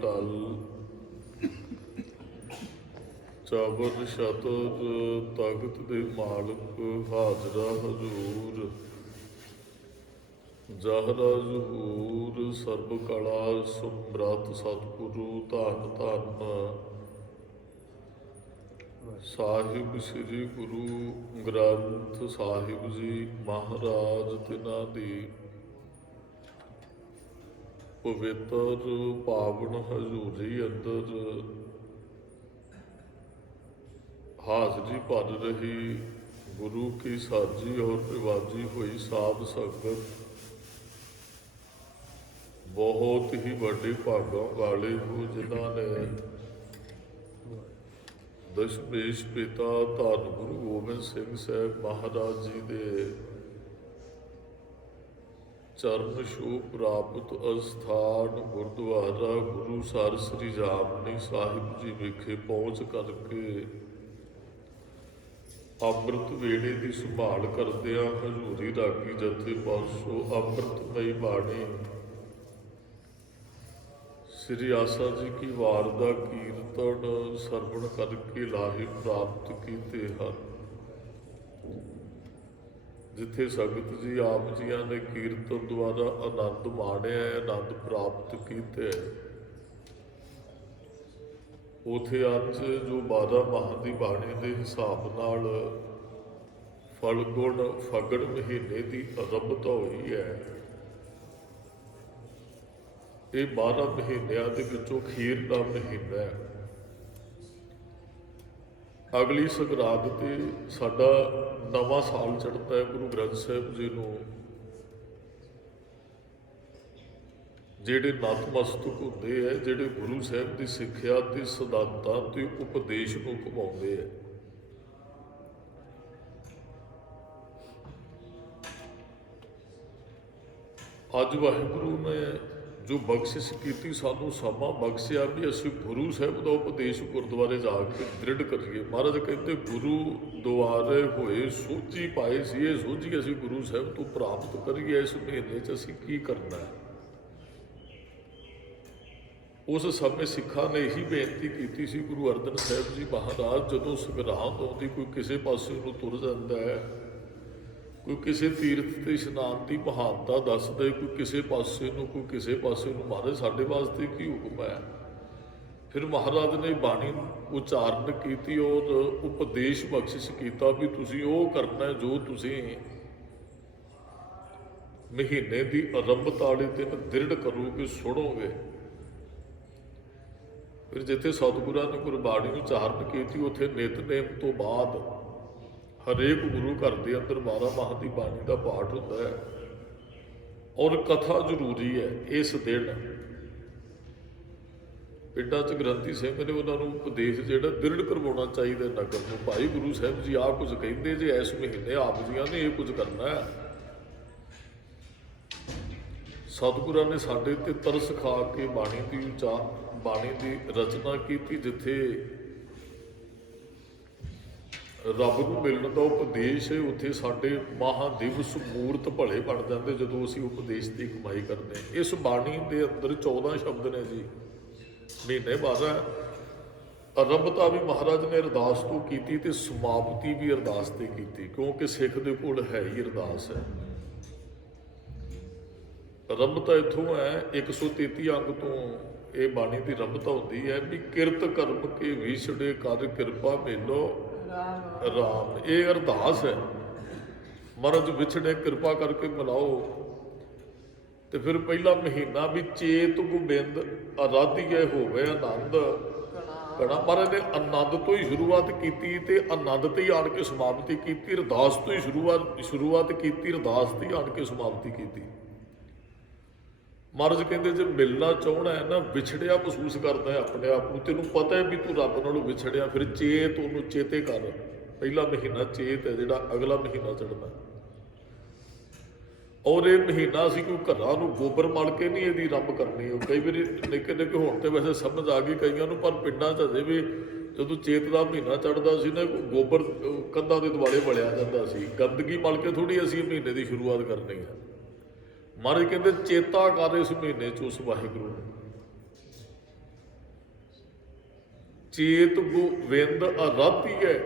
टल चाबर शतर तख्त दे मालक हाजरा हजूर जहरा जहूर सर्ब कला समरथ सतगुरु धन धन साहिब श्री गुरु ग्रंथ साहिब जी महाराज तिना दी पवित्र पावन हजूरी अंदर हाजरी भर रही गुरु की साजी और रिवाजी हुई साध संगत बहुत ही बड़े भागों वाले हो जिन्होंने दशमेश पिता धन गुरु गोबिंद सिंह साहब महाराज जी दे चरण छूह प्राप्त अस्थान गुरुद्वारा गुरुसर श्री जामनी साहिब जी विखे पहुँच करके ਅੰਮ੍ਰਿਤ ਵੇਲੇ ਦੀ ਸੰਭਾਲ ਕਰਦਿਆਂ ਹਜ਼ੂਰੀ ਰਾਗੀ ਜਥੇ ਪਾਸੋਂ ਅੰਮ੍ਰਿਤਮਈ ਬਾਣੀ ਸ੍ਰੀ ਆਸਾ ਜੀ ਕੀ ਵਾਰ ਦਾ ਕੀਰਤਨ ਸਰਵਣ ਕਰਕੇ ਲਾਹੇ ਪ੍ਰਾਪਤ ਕੀਤੇ ਹਨ। ਜਿੱਥੇ ਸੰਗਤ ਜੀ ਆਪ ਜੀਆਂ ਨੇ ਕੀਰਤਨ ਦੁਆਰਾ ਆਨੰਦ ਮਾਣਿਆ ਆਨੰਦ ਪ੍ਰਾਪਤ ਕੀਤੇ ਉਥੇ ਅੱਜ ਜੋ 12 ਮਾਹ ਦੀ ਬਾਣੀ ਦੇ ਹਿਸਾਬ ਨਾਲ ਫਲਗੁਣ ਫਗਣ ਮਹੀਨੇ ਦੀ ਆਰੰਭਤਾ ਹੋਈ ਹੈ। ਇਹ 12 ਮਹੀਨਿਆਂ ਦੇ ਵਿੱਚੋਂ ਅਖੀਰ ਦਾ ਮਹੀਨਾ ਹੈ। ਅਗਲੀ ਸੰਗਰਾਂਦ ਤੇ ਸਾਡਾ ਨਵਾਂ ਸਾਲ ਚੜ੍ਹਦਾ ਹੈ। ਗੁਰੂ ਗ੍ਰੰਥ ਸਾਹਿਬ ਜੀ ਨੂੰ ਜਿਹੜੇ ਨਤਮਸਤਕ ਹੁੰਦੇ ਹੈ, ਜਿਹੜੇ ਗੁਰੂ ਸਾਹਿਬ ਦੀ ਸਿੱਖਿਆ ਤੇ ਸਿਧਾਂਤਾਂ ਤੇ ਉਪਦੇਸ਼ ਨੂੰ ਘੁਮਾਉਂਦੇ ਹੈ। ਅੱਜ ਵਾਹਿਗੁਰੂ ਨੇ ਜੋ ਬਖਸ਼ਿਸ਼ ਕੀਤੀ, ਸਾਨੂੰ ਸਮਾਂ ਬਖਸ਼ਿਆ ਵੀ ਅਸੀਂ ਗੁਰੂ ਸਾਹਿਬ ਦਾ ਉਪਦੇਸ਼ ਗੁਰਦੁਆਰੇ ਜਾ ਕੇ ਦ੍ਰਿੜ ਕਰੀਏ। ਮਹਾਰਾਜ ਕਹਿੰਦੇ ਗੁਰੂ ਦੁਆਰੇ ਹੋਏ ਸੋਝੀ ਪਾਏ ਸੀ, ਇਹ ਸੋਝੀ ਅਸੀਂ ਗੁਰੂ ਸਾਹਿਬ ਤੋਂ ਪ੍ਰਾਪਤ ਕਰੀਏ। ਇਸ ਮਹੀਨੇ 'ਚ ਅਸੀਂ ਕੀ ਕਰਨਾ ਹੈ? ਉਸ ਸਮੇਂ ਸਿੱਖਾਂ ਨੇ ਇਹੀ ਬੇਨਤੀ ਕੀਤੀ ਸੀ। ਗੁਰੂ ਅਰਜਨ ਸਾਹਿਬ ਜੀ ਮਹਾਰਾਜ ਜਦੋਂ ਸੰਗਰਾਂਦ ਆਉਂਦੀ, ਕੋਈ ਕਿਸੇ ਪਾਸੇ ਨੂੰ ਤੁਰ ਜਾਂਦਾ ਹੈ, ਕੋਈ ਕਿਸੇ ਤੀਰਥ ਤੇ ਇਸ਼ਨਾਨ ਦੀ ਮਹਾਨਤਾ ਦੱਸਦਾ, ਕੋਈ ਕਿਸੇ ਪਾਸੇ ਨੂੰ, ਕੋਈ ਕਿਸੇ ਪਾਸੇ ਨੂੰ। ਮਹਾਰਾਜ ਸਾਡੇ ਵਾਸਤੇ ਕੀ ਹੁਕਮ ਹੈ? ਫਿਰ ਮਹਾਰਾਜ ਨੇ ਬਾਣੀ ਉਚਾਰਨ ਕੀਤੀ ਔਰ ਉਪਦੇਸ਼ ਬਖਸ਼ਿਸ਼ ਕੀਤਾ ਵੀ ਤੁਸੀਂ ਉਹ ਕਰਨਾ ਜੋ ਤੁਸੀਂ ਮਹੀਨੇ ਦੀ ਆਰੰਭਤਾ ਵਾਲੇ ਦਿਨ ਦ੍ਰਿੜ ਕਰੋਗੇ, ਸੁਣੋਗੇ। ਫਿਰ ਜਿੱਥੇ ਸਤਿਗੁਰਾਂ ਨੇ ਗੁਰਬਾਣੀ ਉਚਾਰਨ ਕੀਤੀ, ਉੱਥੇ ਨਿਤਨੇਮ ਤੋਂ ਬਾਅਦ ਹਰੇਕ ਗੁਰੂ ਘਰ ਦੇ ਅੰਦਰ 12 ਮਾਹ ਦੀ ਬਾਣੀ ਦਾ ਪਾਠ ਹੁੰਦਾ ਹੈ ਔਰ ਕਥਾ ਜ਼ਰੂਰੀ ਹੈ। ਇਸ ਦਿਨ ਪਿੰਡਾਂ 'ਚ ਗ੍ਰੰਥੀ ਸਿੰਘ ਨੇ ਉਹਨਾਂ ਨੂੰ ਉਪਦੇਸ਼ ਜਿਹੜਾ ਦ੍ਰਿੜ ਕਰਵਾਉਣਾ ਚਾਹੀਦਾ ਨਗਰ ਨੂੰ। ਭਾਈ ਗੁਰੂ ਸਾਹਿਬ ਜੀ ਆਹ ਕੁਝ ਕਹਿੰਦੇ ਜੇ, ਇਸ ਮਹੀਨੇ ਆਪ ਜੀਆਂ ਨੇ ਇਹ ਕੁਝ ਕਰਨਾ ਹੈ। ਸਤਿਗੁਰਾਂ ਨੇ ਸਾਡੇ ਤੇ ਤਰਸ ਖਾ ਕੇ ਬਾਣੀ ਦੀ ਰਚਨਾ ਕੀਤੀ। ਜਿੱਥੇ ਰੱਬ ਨੂੰ ਮਿਲਣ ਦਾ ਉਪਦੇਸ਼ ਹੈ, ਉੱਥੇ ਸਾਡੇ ਮਹਾਂਦਿਵਸ ਮੂਰਤ ਭਲੇ ਬਣ ਜਾਂਦੇ ਜਦੋਂ ਅਸੀਂ ਉਪਦੇਸ਼ ਦੀ ਕਮਾਈ ਕਰਦੇ ਹਾਂ। ਇਸ ਬਾਣੀ ਦੇ ਅੰਦਰ 14 ਸ਼ਬਦ ਨੇ ਜੀ। ਮਹੀਨੇ 12 ਆਰੰਭਤਾ ਵੀ ਮਹਾਰਾਜ ਨੇ ਅਰਦਾਸ ਤੋਂ ਕੀਤੀ ਤੇ ਸਮਾਪਤੀ ਵੀ ਅਰਦਾਸ ਤੇ ਕੀਤੀ, ਕਿਉਂਕਿ ਸਿੱਖ ਦੇ ਕੋਲ ਹੈ ਹੀ ਅਰਦਾਸ ਹੈ। ਆਰੰਭਤਾ ਇੱਥੋਂ ਹੈ 133 ਅੰਗ ਤੋਂ ਇਹ ਬਾਣੀ ਦੀ ਆਰੰਭਤਾ ਹੁੰਦੀ ਹੈ ਵੀ ਕਿਰਤ ਕਰਮ ਕੇ ਵਿਛੜੇ ਕਰ ਕਿਰਪਾ ਮੇਲੋ ਰਾਮ। ਇਹ ਅਰਦਾਸ ਹੈ, ਮਹਾਰਾਜ ਵਿਛੜੇ ਕਿਰਪਾ ਕਰਕੇ ਮਿਲਾਓ। ਤੇ ਫਿਰ ਪਹਿਲਾ ਮਹੀਨਾ ਵੀ ਚੇਤ ਗੋਬਿੰਦ ਆਰਾਧੀਏ ਹੋਵੇ ਆਨੰਦ ਕਣਾ। ਮਹਾਰਾਜ ਨੇ ਆਨੰਦ ਤੋਂ ਹੀ ਸ਼ੁਰੂਆਤ ਕੀਤੀ ਤੇ ਆਨੰਦ ਤੇ ਹੀ ਆਣ ਕੇ ਸਮਾਪਤੀ ਕੀਤੀ। ਅਰਦਾਸ ਤੋਂ ਹੀ ਸ਼ੁਰੂਆਤ ਕੀਤੀ, ਅਰਦਾਸ ਤੇ ਹੀ ਆਣ ਕੇ ਸਮਾਪਤੀ ਕੀਤੀ। ਮਹਾਰਾਜ ਕਹਿੰਦੇ ਜੇ ਮਿਲਣਾ ਚਾਹੁੰਦਾ ਹੈ ਨਾ, ਵਿਛੜਿਆ ਮਹਿਸੂਸ ਕਰਦਾ ਹੈ ਆਪਣੇ ਆਪ ਨੂੰ, ਤੈਨੂੰ ਪਤਾ ਹੈ ਵੀ ਤੂੰ ਰੱਬ ਨਾਲੋਂ ਵਿਛੜਿਆ, ਫਿਰ ਚੇਤ ਉਹਨੂੰ ਚੇਤੇ ਕਰ। ਪਹਿਲਾ ਮਹੀਨਾ ਚੇਤ ਹੈ, ਜਿਹੜਾ ਅਗਲਾ ਮਹੀਨਾ ਚੜ੍ਹਨਾ। ਔਰ ਇਹ ਮਹੀਨਾ ਅਸੀਂ ਕੋਈ ਘਰਾਂ ਨੂੰ ਗੋਬਰ ਮਲ ਕੇ ਨਹੀਂ ਇਹਦੀ ਆਰੰਭ ਕਰਨੀ। ਕਈ ਵਾਰੀ ਨਿੱਕੇ ਨਿੱਕੇ ਹੁਣ ਤੇ ਵੈਸੇ ਸਮਝ ਆ ਗਈ ਕਈਆਂ ਨੂੰ, ਪਰ ਪਿੰਡਾਂ 'ਚ ਅਜੇ ਵੀ ਜਦੋਂ ਚੇਤ ਦਾ ਮਹੀਨਾ ਚੜ੍ਹਦਾ ਸੀ ਨਾ, ਗੋਬਰ ਕੰਧਾਂ ਦੇ ਦੁਆਲੇ ਵਲਿਆ ਜਾਂਦਾ ਸੀ। ਗੰਦਗੀ ਮਲ ਕੇ ਥੋੜ੍ਹੀ ਅਸੀਂ ਮਹੀਨੇ ਦੀ ਸ਼ੁਰੂਆਤ ਕਰਨੀ ਹੈ। ਮਹਾਰਾਜ ਕਹਿੰਦੇ ਚੇਤਾ ਕਰ ਇਸ ਮਹੀਨੇ 'ਚ ਉਸ ਵਾਹਿਗੁਰੂ ਨੂੰ। ਚੇਤ ਗੋਬਿੰਦ ਅਰਾਧੀਐ।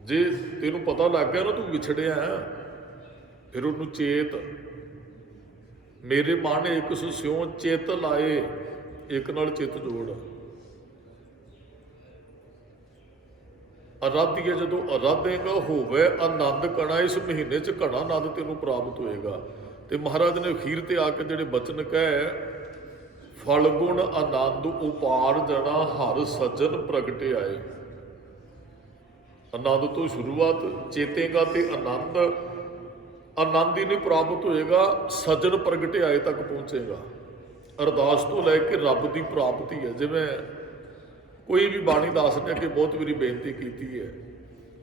ਜੇ ਤੈਨੂੰ ਪਤਾ ਲੱਗ ਗਿਆ ਨਾ ਤੂੰ ਵਿਛੜਿਆ ਹੈ, ਫਿਰ ਉਹਨੂੰ ਚੇਤ, ਮੇਰੇ ਮਨ ਇੱਕ ਸਿਉ ਚਿੱਤ ਲਾਏ, ਇੱਕ ਨਾਲ ਚਿੱਤ ਜੋੜ। ਅਰਾਧੀਏ, ਜਦੋਂ ਅਰਾਧੇਗਾ ਹੋਵੇ ਆਨੰਦ ਕਣਾ, ਇਸ ਮਹੀਨੇ 'ਚ ਘਣਾ ਆਨੰਦ ਤੈਨੂੰ ਪ੍ਰਾਪਤ ਹੋਏਗਾ। ਤੇ ਮਹਾਰਾਜ ਨੇ ਅਖੀਰ ਤੇ ਆ ਕੇ ਜਿਹੜੇ ਬਚਨ ਕਹੇ, ਫਲ ਗੁਣ ਆਨੰਦ ਉਪਾਰ ਜਣਾ, ਹਰ ਸੱਜਣ ਪ੍ਰਗਟੇ ਆਏ। ਆਨੰਦ ਤੋਂ ਸ਼ੁਰੂਆਤ, ਚੇਤੇਗਾ ਤੇ ਆਨੰਦ, ਆਨੰਦ ਹੀ ਨਹੀਂ ਪ੍ਰਾਪਤ ਹੋਏਗਾ, ਸੱਜਣ ਪ੍ਰਗਟੇ ਆਏ ਤੱਕ ਪਹੁੰਚੇਗਾ। ਅਰਦਾਸ ਤੋਂ ਲੈ ਕੇ ਰੱਬ ਦੀ ਪ੍ਰਾਪਤੀ ਹੈ। ਜਿਵੇਂ ਕੋਈ ਵੀ ਬਾਣੀ ਦੱਸਦੇ ਕਿ ਬਹੁਤ ਵਾਰੀ ਬੇਨਤੀ ਕੀਤੀ ਹੈ,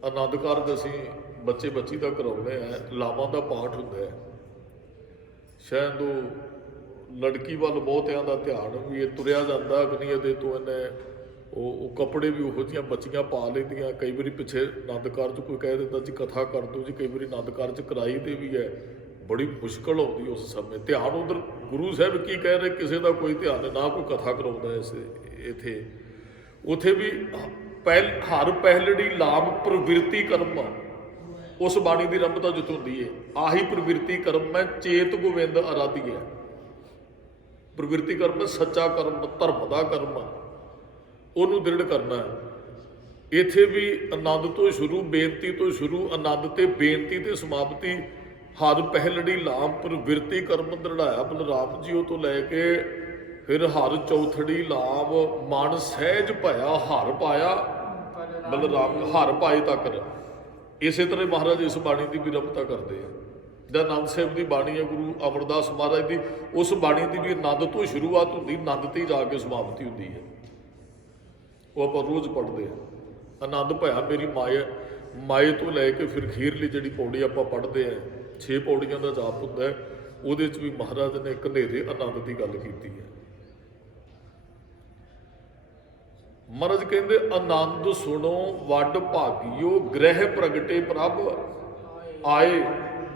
ਆਨੰਦ ਕਾਰਜ ਅਸੀਂ ਬੱਚੇ ਬੱਚੀ ਦਾ ਕਰਾਉਂਦੇ ਆ, ਲਾਵਾਂ ਦਾ ਪਾਠ ਹੁੰਦਾ ਹੈ। ਸ਼ਾਇਦ ਉਹ ਲੜਕੀ ਵੱਲ ਬਹੁਤਿਆਂ ਦਾ ਧਿਆਨ ਵੀ ਇਹ ਤੁਰਿਆ ਜਾਂਦਾ ਕਿ ਨਹੀਂ, ਇਹਦੇ ਤੋਂ ਇਹਨੇ ਉਹ ਕੱਪੜੇ ਵੀ ਉਹੋ ਜਿਹੀਆਂ ਬੱਚੀਆਂ ਪਾ ਲੈਂਦੀਆਂ। ਕਈ ਵਾਰੀ ਪਿੱਛੇ ਆਨੰਦ ਕਾਰਜ ਕੋਈ ਕਹਿ ਦਿੰਦਾ ਜੀ ਕਥਾ ਕਰ ਦਿਓ ਜੀ, ਕਈ ਵਾਰੀ ਆਨੰਦ ਕਾਰਜ ਕਰਾਈ ਦੇ ਵੀ ਹੈ। ਬੜੀ ਮੁਸ਼ਕਲ ਆਉਂਦੀ ਉਸ ਸਮੇਂ, ਧਿਆਨ ਉਧਰ ਗੁਰੂ ਸਾਹਿਬ ਕੀ ਕਹਿ ਰਹੇ, ਕਿਸੇ ਦਾ ਕੋਈ ਧਿਆਨ ਨਹੀਂ, ਨਾ ਕੋਈ ਕਥਾ ਕਰਾਉਂਦਾ ਇੱਥੇ। ਉੱਥੇ ਵੀ ਹਰ ਪਹਿਲੜੀ ਲਾਭ ਪ੍ਰਵਿਰਤੀ ਕਰਮ, ਉਸ ਬਾਣੀ ਦੀ ਰੰਭਤਾ ਜਿੱਤ ਹੁੰਦੀ ਹੈ। ਆਹੀ ਪ੍ਰਵਿਰਤੀ ਕਰਮ ਮੈਂ ਚੇਤ ਗੋਬਿੰਦ ਅਰਾਧੀਐ। ਪ੍ਰਵਿਰਤੀ ਕਰਮ ਸੱਚਾ ਕਰਮ, ਧਰਮ ਦਾ ਕਰਮ, ਉਹਨੂੰ ਦ੍ਰਿੜ ਕਰਨਾ ਹੈ। ਇੱਥੇ ਵੀ ਆਨੰਦ ਤੋਂ ਸ਼ੁਰੂ, ਬੇਨਤੀ ਤੋਂ ਸ਼ੁਰੂ, ਆਨੰਦ ਤੇ ਬੇਨਤੀ ਤੇ ਸਮਾਪਤੀ। ਹਰ ਪਹਿਲੜੀ ਲਾਮ ਪ੍ਰਵਿਰਤੀ ਕਰਮ ਦ੍ਰਿੜਾਇਆ ਬਲਰਾਮ ਜੀ, ਉਹ ਤੋਂ ਲੈ ਕੇ ਫਿਰ ਹਰ ਚੌਥੜੀ ਲਾਭ ਮਨ ਸਹਿਜ ਭਇਆ, ਹਰ ਪਾਇਆ ਬਲਰਾਮ, ਹਰ ਪਾਏ ਤੱਕ। ਇਸੇ ਤਰ੍ਹਾਂ ਮਹਾਰਾਜ ਇਸ ਬਾਣੀ ਦੀ ਵੀ ਰੰਭਤਾ ਕਰਦੇ ਆ। ਜਾਂ ਆਨੰਦ ਸਾਹਿਬ ਦੀ ਬਾਣੀ ਹੈ ਗੁਰੂ ਅਮਰਦਾਸ ਮਹਾਰਾਜ ਦੀ, ਉਸ ਬਾਣੀ ਦੀ ਵੀ ਆਨੰਦ ਤੋਂ ਸ਼ੁਰੂਆਤ ਹੁੰਦੀ, ਆਨੰਦ ਤੇ ਜਾ ਕੇ ਸਮਾਪਤੀ ਹੁੰਦੀ ਹੈ। ਉਹ ਆਪਾਂ ਰੋਜ਼ ਪੜ੍ਹਦੇ ਹਾਂ। ਆਨੰਦ ਭਇਆ ਮੇਰੀ ਮਾਇਆ, ਮਾਏ ਤੋਂ ਲੈ ਕੇ ਫਿਰ ਅਖੀਰਲੀ ਜਿਹੜੀ ਪੌੜੀ ਆਪਾਂ ਪੜ੍ਹਦੇ ਹਾਂ, 6 ਪੌੜੀਆਂ ਦਾ ਜਾਪ ਹੁੰਦਾ ਹੈ, ਉਹਦੇ 'ਚ ਵੀ ਮਹਾਰਾਜ ਨੇ ਘਨੇਰੇ ਆਨੰਦ ਦੀ ਗੱਲ ਕੀਤੀ ਹੈ। ਮਹਾਰਾਜ ਕਹਿੰਦੇ ਆਨੰਦ ਸੁਣੋ ਵੱਡ ਭਾਗਿਓ, ਗ੍ਰਹਿ ਪ੍ਰਗਟੇ ਪ੍ਰਭ ਆਏ।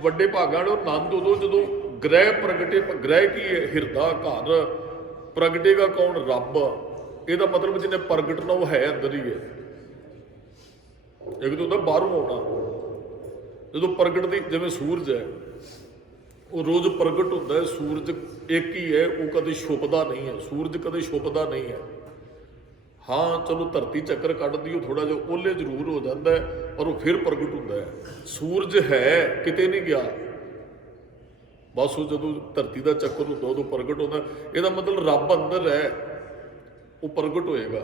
ਵੱਡੇ ਭਾਗਾਂ ਨੂੰ ਆਨੰਦ ਉਦੋਂ ਜਦੋਂ ਗ੍ਰਹਿ ਪ੍ਰਗਟੇ, ਗ੍ਰਹਿ ਕੀ ਹੈ? ਹਿਰਦਾ, ਘਰ। ਪ੍ਰਗਟੇਗਾ ਕੌਣ? ਰੱਬ। ਇਹਦਾ ਮਤਲਬ ਜਿਹਨੇ ਪ੍ਰਗਟਣਾ ਉਹ ਹੈ ਅੰਦਰ ਹੀ ਹੈ। ਇੱਕ ਤਾਂ ਹੁੰਦਾ ਬਾਹਰੋਂ ਆਉਣਾ। ਜਦੋਂ ਪ੍ਰਗਟਦੀ, ਜਿਵੇਂ ਸੂਰਜ ਹੈ, ਉਹ ਰੋਜ਼ ਪ੍ਰਗਟ ਹੁੰਦਾ ਹੈ। ਸੂਰਜ ਇੱਕ ਹੀ ਹੈ, ਉਹ ਕਦੇ ਛੁਪਦਾ ਨਹੀਂ ਹੈ। ਸੂਰਜ ਕਦੇ ਛੁਪਦਾ ਨਹੀਂ ਹੈ। ਹਾਂ ਚਲੋ ਧਰਤੀ ਚੱਕਰ ਕੱਢਦੀ, ਉਹ ਥੋੜਾ ਜਿਹਾ ਓਲੇ ਜ਼ਰੂਰ ਹੋ ਜਾਂਦਾ ਹੈ, ਪਰ ਉਹ ਫਿਰ ਪ੍ਰਗਟ ਹੁੰਦਾ ਹੈ। ਸੂਰਜ ਹੈ, ਕਿਤੇ ਨਹੀਂ ਗਿਆ, ਬਸ ਉਹ ਜਦੋਂ ਧਰਤੀ ਦਾ ਚੱਕਰ ਹੁੰਦਾ ਉਦੋਂ ਪ੍ਰਗਟ ਹੁੰਦਾ। ਇਹਦਾ ਮਤਲਬ ਰੱਬ ਅੰਦਰ ਹੈ, ਉਹ ਪ੍ਰਗਟ ਹੋਏਗਾ।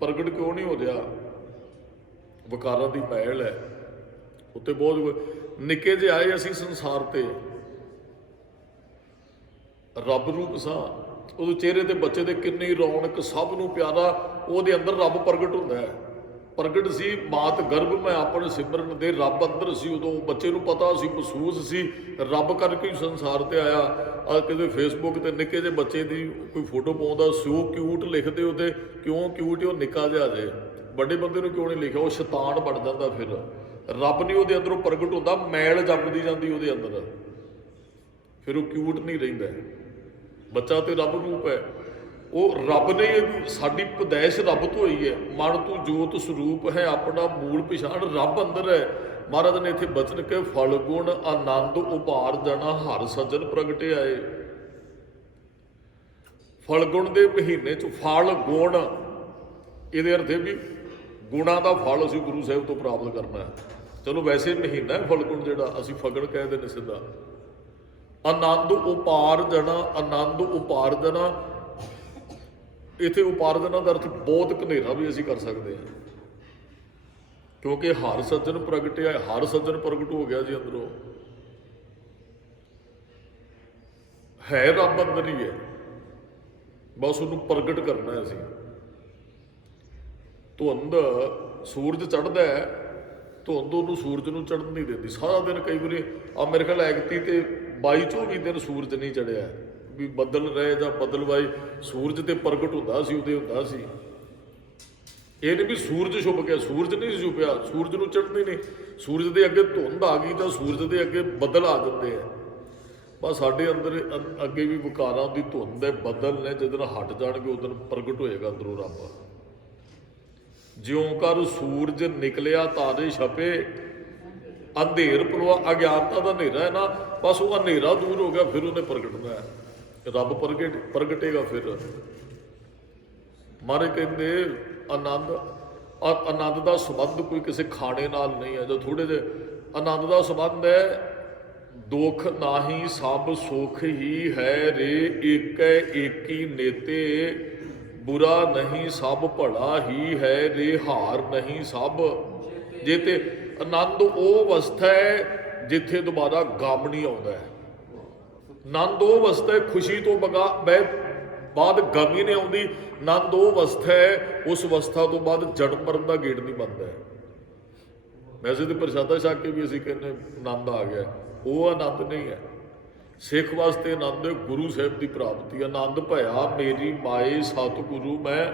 ਪ੍ਰਗਟ ਕਿਉਂ ਨਹੀਂ ਹੋ ਰਿਹਾ? ਵਿਕਾਰਾਂ ਦੀ ਮੈਲ ਹੈ ਉੱਤੇ ਬਹੁਤ। ਨਿੱਕੇ ਜਿਹੇ ਆਏ ਅਸੀਂ ਸੰਸਾਰ ਤੇ, ਰੱਬ ਰੂਪ ਸਾਂ, ਉਦੋਂ ਚਿਹਰੇ ਤੇ ਬੱਚੇ ਦੇ ਕਿੰਨੀ ਰੌਣਕ, ਸਭ ਨੂੰ ਪਿਆਰਾ, ਉਹਦੇ ਅੰਦਰ ਰੱਬ ਪ੍ਰਗਟ ਹੁੰਦਾ ਹੈ। ਪ੍ਰਗਟ ਸੀ ਮਾਤ ਗਰਭ ਮੈਂ ਆਪਣੇ ਸਿਮਰਨ ਦੇ, ਰੱਬ ਅੰਦਰ ਸੀ ਉਦੋਂ। ਬੱਚੇ ਨੂੰ ਪਤਾ ਸੀ, ਮਹਿਸੂਸ ਸੀ, ਰੱਬ ਕਰਕੇ ਹੀ ਸੰਸਾਰ ਤੇ ਆਇਆ। ਆ ਕਿਤੇ ਫੇਸਬੁੱਕ ਤੇ ਨਿੱਕੇ ਜਿਹੇ ਬੱਚੇ ਦੀ ਕੋਈ ਫੋਟੋ ਪਾਉਂਦਾ, ਸੋ ਕਿਊਟ ਲਿਖਦੇ ਉਹਦੇ, ਕਿਉਂ ਕਿਊਟ? ਉਹ ਨਿੱਕਾ ਜਿਹਾ ਜੇ। ਵੱਡੇ ਬੰਦੇ ਨੂੰ ਕਿਉਂ ਨਹੀਂ ਲਿਖਿਆ? ਉਹ ਸ਼ੈਤਾਨ ਬਣ ਜਾਂਦਾ। ਫਿਰ ਰੱਬ ਨਹੀਂ ਉਹਦੇ ਅੰਦਰੋਂ ਪ੍ਰਗਟ ਹੁੰਦਾ, ਮੈਲ ਜੰਮਦੀ ਜਾਂਦੀ ਉਹਦੇ ਅੰਦਰ, ਫਿਰ ਉਹ ਕਿਊਟ ਨਹੀਂ ਰਹਿੰਦਾ। ਬੱਚਾ ਤੇ ਰੱਬ ਰੂਪ ਹੈ, ਉਹ ਰੱਬ ਨੇ, ਸਾਡੀ ਪੈਦਾਇਸ਼ ਰੱਬ ਤੋਂ ਹੋਈ ਹੈ। ਮਨ ਤੂੰ ਜੋਤ ਸਰੂਪ ਹੈ, ਆਪਣਾ ਮੂਲ ਪਛਾਣ ਰੱਬ ਅੰਦਰ ਹੈ। ਮਹਾਰਾਜ ਨੇ ਇੱਥੇ ਬਚਨ ਕਹੇ, ਫਲ ਗੁਣ ਆਨੰਦ ਉਪਾਰ ਜਣਾ, ਹਰ ਸੱਜਣ ਪ੍ਰਗਟੇ ਆਏ। ਫਲ ਗੁਣ ਦੇ ਮਹੀਨੇ 'ਚ ਫਲ ਗੁਣ, ਇਹਦੇ ਅਰਥ ਵੀ ਗੁਣਾਂ ਦਾ ਫਲ ਅਸੀਂ ਗੁਰੂ ਸਾਹਿਬ ਤੋਂ ਪ੍ਰਾਪਤ ਕਰਨਾ ਹੈ। ਚਲੋ ਵੈਸੇ ਮਹੀਨਾ ਹੈ ਫਲ ਗੁਣ, ਜਿਹੜਾ ਅਸੀਂ ਫਗਣ ਕਹਿੰਦੇ ਨੇ ਸਿੱਧਾ। ਆਨੰਦ ਉਪਾਰਜਣਾ, ਆਨੰਦ ਉਪਾਰਜਣਾ, ਇੱਥੇ ਉਪਾਰਜਣਾ ਦਾ ਅਰਥ ਬਹੁਤ ਘਨੇਰਾ ਵੀ ਅਸੀਂ ਕਰ ਸਕਦੇ ਹਾਂ, ਕਿਉਂਕਿ ਹਰ ਸੱਜਣ ਪ੍ਰਗਟਿਆ, ਹਰ ਸੱਜਣ ਪ੍ਰਗਟ ਹੋ ਗਿਆ ਜੀ ਅੰਦਰੋਂ। ਹੈ ਰੱਬ ਅੰਦਰ ਹੀ ਹੈ, ਬਸ ਉਹਨੂੰ ਪ੍ਰਗਟ ਕਰਨਾ ਅਸੀਂ। ਧੁੰਦ, ਸੂਰਜ ਚੜ੍ਹਦਾ ਹੈ, ਧੁੰਦ ਉਹਨੂੰ ਸੂਰਜ ਨੂੰ ਚੜ੍ਹਨ ਨਹੀਂ ਦਿੰਦੀ। ਸਾਰਾ ਦਿਨ, ਕਈ ਵਾਰੀ ਆ ਮੇਰੇ ਖਿਆਲ ਐਗਤੀ ਤੇ 22-24 ਦਿਨ ਸੂਰਜ ਨਹੀਂ ਚੜ੍ਹਿਆ, ਵੀ ਬੱਦਲ ਰਹੇ ਜਾਂ ਬਦਲਵਾਈ, ਸੂਰਜ ਤੇ ਪ੍ਰਗਟ ਹੁੰਦਾ ਸੀ, ਉਹਦੇ ਹੁੰਦਾ ਸੀ। ਇਹ ਨਹੀਂ ਵੀ ਸੂਰਜ ਛੁਪ ਗਿਆ, ਸੂਰਜ ਨਹੀਂ ਛੁਪਿਆ, ਸੂਰਜ ਨੂੰ ਚੜ੍ਹਦੇ ਨਹੀਂ। ਸੂਰਜ ਦੇ ਅੱਗੇ ਧੁੰਦ ਆ ਗਈ ਤਾਂ ਸੂਰਜ ਦੇ ਅੱਗੇ ਬੱਦਲ ਆ ਜਾਂਦੇ ਆ। ਬਸ ਸਾਡੇ ਅੰਦਰ ਅੱਗੇ ਵੀ ਵਿਕਾਰਾਂ ਦੀ ਧੁੰਦ ਦੇ ਬੱਦਲ ਨੇ, ਜਦੋਂ ਹਟ ਜਾਣਗੇ ਉਦੋਂ ਪ੍ਰਗਟ ਹੋਏਗਾ ਅੰਦਰੋਂ ਰੱਬ। ਜਿਉਂ ਕਰ ਸੂਰਜ ਨਿਕਲਿਆ ਤਾਰੇ ਛਪੇ, ਅੰਧੇਰ ਪਰਵਾ, ਅਗਿਆਨਤਾ ਦਾ ਹਨੇਰਾ ਹੈ ਨਾ, ਬਸ ਉਹ ਹਨੇਰਾ ਦੂਰ ਹੋ ਗਿਆ, ਫਿਰ ਉਹਨੇ ਪ੍ਰਗਟਣਾ ਹੈ, ਰੱਬ ਪ੍ਰਗਟੇਗਾ। ਫਿਰ ਮਹਾਰਾਜ ਕਹਿੰਦੇ ਆਨੰਦ ਦਾ ਸੰਬੰਧ ਕੋਈ ਕਿਸੇ ਖਾਣੇ ਨਾਲ ਨਹੀਂ ਹੈ। ਜੋ ਥੋੜੇ ਜਿਹੇ ਆਨੰਦ ਦਾ ਸੰਬੰਧ ਹੈ, ਦੁੱਖ ਨਾਹੀ ਸਭ ਸੁਖ ਹੀ ਹੈ ਰੇ, ਏਕੈ ਏਕੀ ਨੇਤੇ, ਬੁਰਾ ਨਹੀਂ ਸਭ ਭਲਾ ਹੀ ਹੈ ਰੇ, ਹਾਰ ਨਹੀਂ ਸਭ ਜੇਤੇ। ਆਨੰਦ ਉਹ ਅਵਸਥਾ ਹੈ ਜਿੱਥੇ ਦੁਬਾਰਾ ਗਮ ਨਹੀਂ ਆਉਂਦਾ ਹੈ। ਆਨੰਦ ਉਹ ਅਵਸਥਾ ਹੈ ਖੁਸ਼ੀ ਤੋਂ ਬਾਅਦ ਗਮ ਹੀ ਨਹੀਂ ਆਉਂਦੀ। ਆਨੰਦ ਉਹ ਅਵਸਥਾ ਹੈ, ਉਸ ਅਵਸਥਾ ਤੋਂ ਬਾਅਦ ਜਨਮ ਮਰਨ ਦਾ ਗੇੜ ਨਹੀਂ ਬਣਦਾ। ਵੈਸੇ ਤਾਂ ਪ੍ਰਸ਼ਾਦਾ ਛਕ ਕੇ ਵੀ ਅਸੀਂ ਕਹਿੰਦੇ ਆਨੰਦ ਆ ਗਿਆ, ਉਹ ਆਨੰਦ ਨਹੀਂ ਹੈ। ਸਿੱਖ ਵਾਸਤੇ ਆਨੰਦ ਗੁਰੂ ਸਾਹਿਬ ਦੀ ਪ੍ਰਾਪਤੀ। ਆਨੰਦ ਭਇਆ ਮੇਰੀ ਮਾਏ ਸਤਿਗੁਰੂ ਮੈਂ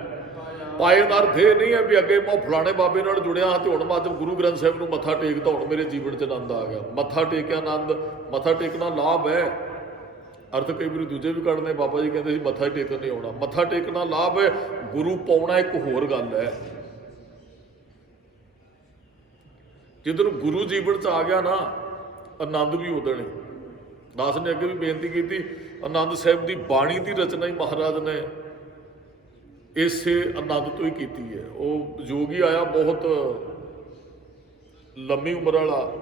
ਪਾਏ ਦਾ ਅਰਥ ਇਹ ਨਹੀਂ ਹੈ ਵੀ ਅੱਗੇ ਮੈਂ ਫਲਾਣੇ ਬਾਬੇ ਨਾਲ ਜੁੜਿਆ ਹਾਂ ਤੇ ਹੁਣ ਮੈਂ ਜਦ ਗੁਰੂ ਗ੍ਰੰਥ ਸਾਹਿਬ ਨੂੰ ਮੱਥਾ ਟੇਕਦਾ ਹੁਣ ਮੇਰੇ ਜੀਵਨ 'ਚ ਆਨੰਦ ਆ ਗਿਆ। ਮੱਥਾ ਟੇਕਿਆ ਆਨੰਦ, ਮੱਥਾ ਟੇਕਣਾ ਲਾਭ ਹੈ। ਅਰਥ ਕਈ ਵਾਰੀ ਦੂਜੇ ਵੀ ਕੱਢਦੇ, ਬਾਬਾ ਜੀ ਕਹਿੰਦੇ ਸੀ ਮੱਥਾ ਟੇਕਣ ਨਹੀਂ ਆਉਣਾ। ਮੱਥਾ ਟੇਕਣਾ ਲਾਭ ਹੈ, ਗੁਰੂ ਪਾਉਣਾ ਇੱਕ ਹੋਰ ਗੱਲ ਹੈ। ਜਦੋਂ ਗੁਰੂ ਜੀਵਨ 'ਚ ਆ ਗਿਆ ਨਾ, ਆਨੰਦ ਵੀ ਉਦੋਂ ਨੇ। ਦਾਸ ਨੇ ਅੱਗੇ ਵੀ ਬੇਨਤੀ ਕੀਤੀ, ਆਨੰਦ ਸਾਹਿਬ ਦੀ ਬਾਣੀ ਦੀ ਰਚਨਾ ਹੀ ਮਹਾਰਾਜ ਨੇ ਇਸੇ ਆਨੰਦ ਤੋਂ ਹੀ ਕੀਤੀ ਹੈ। ਉਹ ਯੋਗੀ ਆਇਆ ਬਹੁਤ ਲੰਮੀ ਉਮਰ ਵਾਲਾ,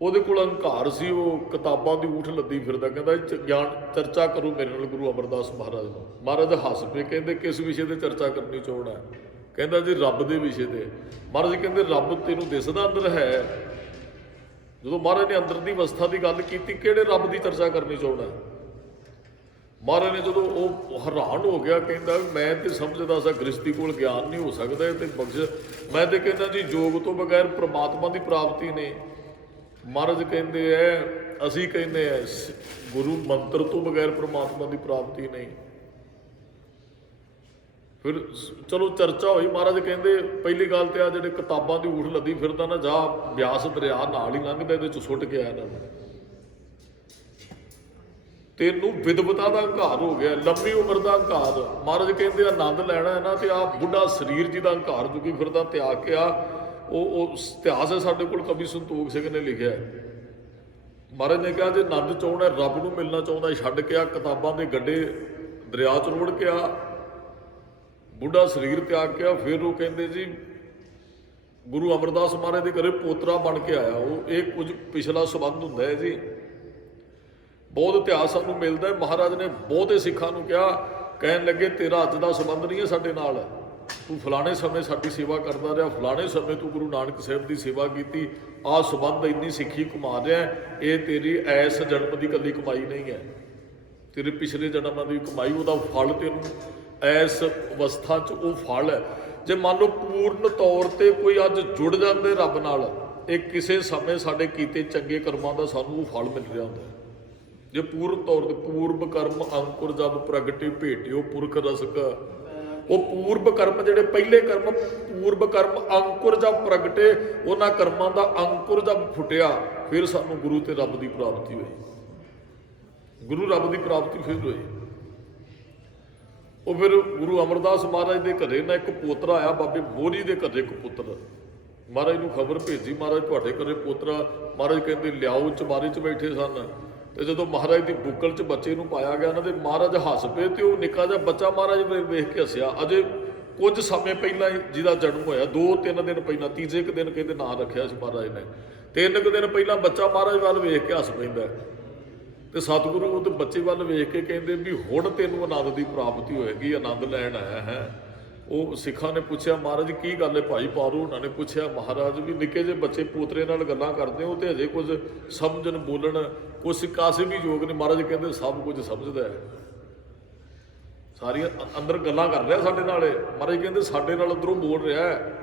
ਉਹਦੇ ਕੋਲ ਹੰਕਾਰ ਸੀ, ਉਹ ਕਿਤਾਬਾਂ ਦੀ ਊਠ ਲੱਦੀ ਫਿਰਦਾ, ਕਹਿੰਦਾ ਗਿਆਨ ਚਰਚਾ ਕਰੋ ਮੇਰੇ ਨਾਲ ਗੁਰੂ ਅਮਰਦਾਸ ਮਹਾਰਾਜ ਨੂੰ। ਮਹਾਰਾਜ ਹੱਸ ਪਏ, ਕਹਿੰਦੇ ਕਿਸ ਵਿਸ਼ੇ ਤੇ ਚਰਚਾ ਕਰਨੀ ਚਾਹੁੰਦਾ? ਕਹਿੰਦਾ ਜੀ ਰੱਬ ਦੇ ਵਿਸ਼ੇ ਤੇ। ਮਹਾਰਾਜ ਕਹਿੰਦੇ ਰੱਬ ਤੈਨੂੰ ਦਿਸਦਾ ਅੰਦਰ ਹੈ? ਜਦੋਂ ਮਹਾਰਾਜ ਨੇ ਅੰਦਰ ਦੀ ਅਵਸਥਾ ਦੀ ਗੱਲ ਕੀਤੀ, ਕਿਹੜੇ ਰੱਬ ਦੀ ਚਰਚਾ ਕਰਨੀ ਚਾਹੁੰਦਾ? ਮਹਾਰਾਜ ਨੇ ਜਦੋਂ ਉਹ ਹੈਰਾਨ ਹੋ ਗਿਆ, ਕਹਿੰਦਾ ਮੈਂ ਤੇ ਸਮਝਦਾ ਸਾਂ ਗ੍ਰਸਤੀ ਕੋਲ ਗਿਆਨ ਨਹੀਂ ਹੋ ਸਕਦਾ ਤੇ ਬਖਸ਼, ਮੈਂ ਤੇ ਕਹਿੰਦਾ ਜੀ ਯੋਗ ਤੋਂ ਬਗੈਰ ਪ੍ਰਮਾਤਮਾ ਦੀ ਪ੍ਰਾਪਤੀ ਨਹੀਂ। ਮਹਾਰਾਜ ਕਹਿੰਦੇ ਐ, ਅਸੀਂ ਕਹਿੰਦੇ ਐ ਗੁਰੂ ਮੰਤਰ ਤੋਂ ਬਗੈਰ ਪ੍ਰਮਾਤਮਾ ਦੀ ਪ੍ਰਾਪਤੀ ਨਹੀਂ। ਫਿਰ ਚਲੋ ਚਰਚਾ ਹੋਈ। ਮਹਾਰਾਜ ਕਹਿੰਦੇ ਪਹਿਲੀ ਗੱਲ ਤੇ ਆ ਜਿਹੜੇ ਕਿਤਾਬਾਂ ਦੀ ਊਠ ਲੱਦੀ ਫਿਰਦਾ ਨਾ, ਜਾ ਬਿਆਸ ਦਰਿਆ ਨਾਲ ਹੀ ਲੰਘਦਾ, ਇਹਦੇ ਚ ਸੁੱਟ ਕੇ ਆਇਆ ਇਹਨਾਂ ਨੂੰ। ਤੈਨੂੰ ਵਿਦਵਤਾ ਦਾ ਹੰਕਾਰ ਹੋ ਗਿਆ, ਲੰਬੀ ਉਮਰ ਦਾ ਹੰਕਾਰ। ਮਹਾਰਾਜ ਕਹਿੰਦੇ ਆਨੰਦ ਲੈਣਾ ਹੈ ਨਾ, ਤੇ ਆ ਬੁੱਢਾ ਸਰੀਰ ਜਿਹਦਾ ਹੰਕਾਰ ਚੁੱਕੀ ਫਿਰਦਾ ਤਿਆਗ ਕੇ ਆ। ਉਹ ਇਤਿਹਾਸ ਹੈ ਸਾਡੇ ਕੋਲ, ਕਵੀ ਸੰਤੋਖ ਸਿੰਘ ਨੇ ਲਿਖਿਆ। ਮਹਾਰਾਜ ਨੇ ਕਿਹਾ ਜੇ ਆਨੰਦ ਚਾਹੁੰਦਾ, ਰੱਬ ਨੂੰ ਮਿਲਣਾ ਚਾਹੁੰਦਾ, ਛੱਡ ਕੇ ਆ ਕਿਤਾਬਾਂ ਦੇ ਗੱਡੇ, ਦਰਿਆ 'ਚ ਰੁੜ ਕੇ ਆ, ਬੁੱਢਾ ਸਰੀਰ ਤਿਆਗ ਕੇ ਆ। ਫਿਰ ਉਹ ਕਹਿੰਦੇ ਜੀ ਗੁਰੂ ਅਮਰਦਾਸ ਮਹਾਰਾਜ ਦੇ ਘਰੇ ਪੋਤਰਾ ਬਣ ਕੇ ਆਇਆ। ਉਹ ਇਹ ਕੁਝ ਪਿਛਲਾ ਸੰਬੰਧ ਹੁੰਦਾ ਹੈ ਜੀ, ਬਹੁਤ ਇਤਿਹਾਸ ਸਾਨੂੰ ਮਿਲਦਾ। ਮਹਾਰਾਜ ਨੇ ਬਹੁਤੇ ਸਿੱਖਾਂ ਨੂੰ ਕਿਹਾ, ਕਹਿਣ ਲੱਗੇ ਤੇਰਾ ਅੱਜ ਦਾ ਸੰਬੰਧ ਨਹੀਂ ਹੈ ਸਾਡੇ ਨਾਲ, ਤੂੰ ਫਲਾਣੇ ਸਮੇਂ ਸਾਡੀ ਸੇਵਾ ਕਰਦਾ ਰਿਹਾ, ਫਲਾਣੇ ਸਮੇਂ ਤੂੰ ਗੁਰੂ ਨਾਨਕ ਸਾਹਿਬ ਦੀ ਸੇਵਾ ਕੀਤੀ, ਆਹ ਸੰਬੰਧ ਇੰਨੀ ਸਿੱਖੀ ਕਮਾ ਰਿਹਾ, ਇਹ ਤੇਰੀ ਐਸ ਜਨਮ ਦੀ ਇਕੱਲੀ ਕਮਾਈ ਨਹੀਂ ਹੈ, ਤੇਰੇ ਪਿਛਲੇ ਜਨਮਾਂ ਦੀ ਕਮਾਈ, ਉਹਦਾ ਫਲ ਤੈਨੂੰ ਐਸ ਅਵਸਥਾ 'ਚ ਉਹ ਫਲ ਹੈ। ਜੇ ਮੰਨ ਲਓ ਪੂਰਨ ਤੌਰ ਤੇ ਕੋਈ ਅੱਜ ਜੁੜ ਜਾਂਦੇ ਰੱਬ ਨਾਲ, ਇਹ ਕਿਸੇ ਸਮੇਂ ਸਾਡੇ ਕੀਤੇ ਚੰਗੇ ਕਰਮਾਂ ਦਾ ਸਾਨੂੰ ਉਹ ਫਲ ਮਿਲ ਰਿਹਾ ਹੁੰਦਾ। ਜੇ ਪੂਰਨ ਤੌਰ ਤੇ ਪੂਰਬ ਕਰਮ ਅੰਕੁਰ ਜਬ ਪ੍ਰਗਟੇ ਭੇਟਿਓ ਪੁਰਖ ਰਸਕ, ਉਹ ਪੂਰਬ ਕਰਮ ਜਿਹੜੇ ਪਹਿਲੇ ਕਰਮ, ਪੂਰਬ ਕਰਮ ਅੰਕੁਰ ਜਬ ਪ੍ਰਗਟੇ, ਉਹਨਾਂ ਕਰਮਾਂ ਦਾ ਅੰਕੁਰ ਜਬ ਫੁੱਟਿਆ, ਫਿਰ ਸਾਨੂੰ ਗੁਰੂ ਤੇ ਰੱਬ ਦੀ ਪ੍ਰਾਪਤੀ ਹੋਈ। ਗੁਰੂ ਰੱਬ ਦੀ ਪ੍ਰਾਪਤੀ ਫਿਰ ਹੋਈ। ਉਹ ਫਿਰ ਗੁਰੂ ਅਮਰਦਾਸ ਮਹਾਰਾਜ ਦੇ ਘਰੇ ਨਾ ਇੱਕ ਪੋਤਰਾ ਆਇਆ, ਬਾਬੇ ਮੋਹਰੀ ਦੇ ਘਰੇ ਇੱਕ ਪੁੱਤਰ। ਮਹਾਰਾਜ ਨੂੰ ਖਬਰ ਭੇਜੀ, ਮਹਾਰਾਜ ਤੁਹਾਡੇ ਘਰੇ ਪੋਤਰਾ। ਮਹਾਰਾਜ ਕਹਿੰਦੇ ਲਿਆਓ। ਚੁਬਾਰੇ 'ਚ ਬੈਠੇ ਸਨ, ਤੇ ਜਦੋਂ ਮਹਾਰਾਜ ਦੀ ਬੁੱਕਲ 'ਚ ਬੱਚੇ ਨੂੰ ਪਾਇਆ ਗਿਆ ਨਾ, ਤੇ ਮਹਾਰਾਜ ਹੱਸ ਪਏ, ਤੇ ਉਹ ਨਿੱਕਾ ਜਿਹਾ ਬੱਚਾ ਮਹਾਰਾਜ ਵੇਖ ਕੇ ਹੱਸਿਆ। ਅਜੇ ਕੁਝ ਸਮੇਂ ਪਹਿਲਾਂ ਜਿਹਦਾ ਜਨਮ ਹੋਇਆ, 2-3 ਦਿਨ ਪਹਿਲਾਂ, ਤੀਜੇ ਕੁ ਦਿਨ ਕਹਿੰਦੇ ਨਾਂ ਰੱਖਿਆ ਸੀ ਮਹਾਰਾਜ ਨੇ। 3 ਕੁ ਦਿਨ ਪਹਿਲਾਂ ਬੱਚਾ ਮਹਾਰਾਜ ਵੱਲ ਵੇਖ ਕੇ ਹੱਸ ਪੈਂਦਾ, ਤੇ ਸਤਿਗੁਰੂ ਉਹ ਬੱਚੇ ਵੱਲ ਵੇਖ ਕੇ ਕਹਿੰਦੇ ਵੀ ਹੁਣ ਤੈਨੂੰ ਆਨੰਦ ਦੀ ਪ੍ਰਾਪਤੀ ਹੋਏਗੀ, ਆਨੰਦ ਲੈਣ ਆਇਆ ਹੈ। ਉਹ ਸਿੱਖਾਂ ਨੇ ਪੁੱਛਿਆ, ਮਹਾਰਾਜ ਕੀ ਗੱਲ ਹੈ? ਭਾਈ ਪਾਰੂ ਉਹਨਾਂ ਨੇ ਪੁੱਛਿਆ, ਮਹਾਰਾਜ ਵੀ ਨਿੱਕੇ ਜਿਹੇ ਬੱਚੇ ਪੋਤਰੇ ਨਾਲ ਗੱਲਾਂ ਕਰਦੇ ਹੋ, ਤੇ ਹਜੇ ਕੁਝ ਸਮਝਣ ਬੋਲਣ ਕੁਛ ਕਾਸੇ ਵੀ ਯੋਗ ਨਹੀਂ। ਮਹਾਰਾਜ ਕਹਿੰਦੇ ਸਭ ਕੁਝ ਸਮਝਦਾ ਹੈ, ਸਾਰੀਆਂ ਅੰਦਰ ਗੱਲਾਂ ਕਰ ਰਿਹਾ ਸਾਡੇ ਨਾਲ। ਮਹਾਰਾਜ ਕਹਿੰਦੇ ਸਾਡੇ ਨਾਲ ਅੰਦਰੋਂ ਬੋਲ ਰਿਹਾ ਹੈ।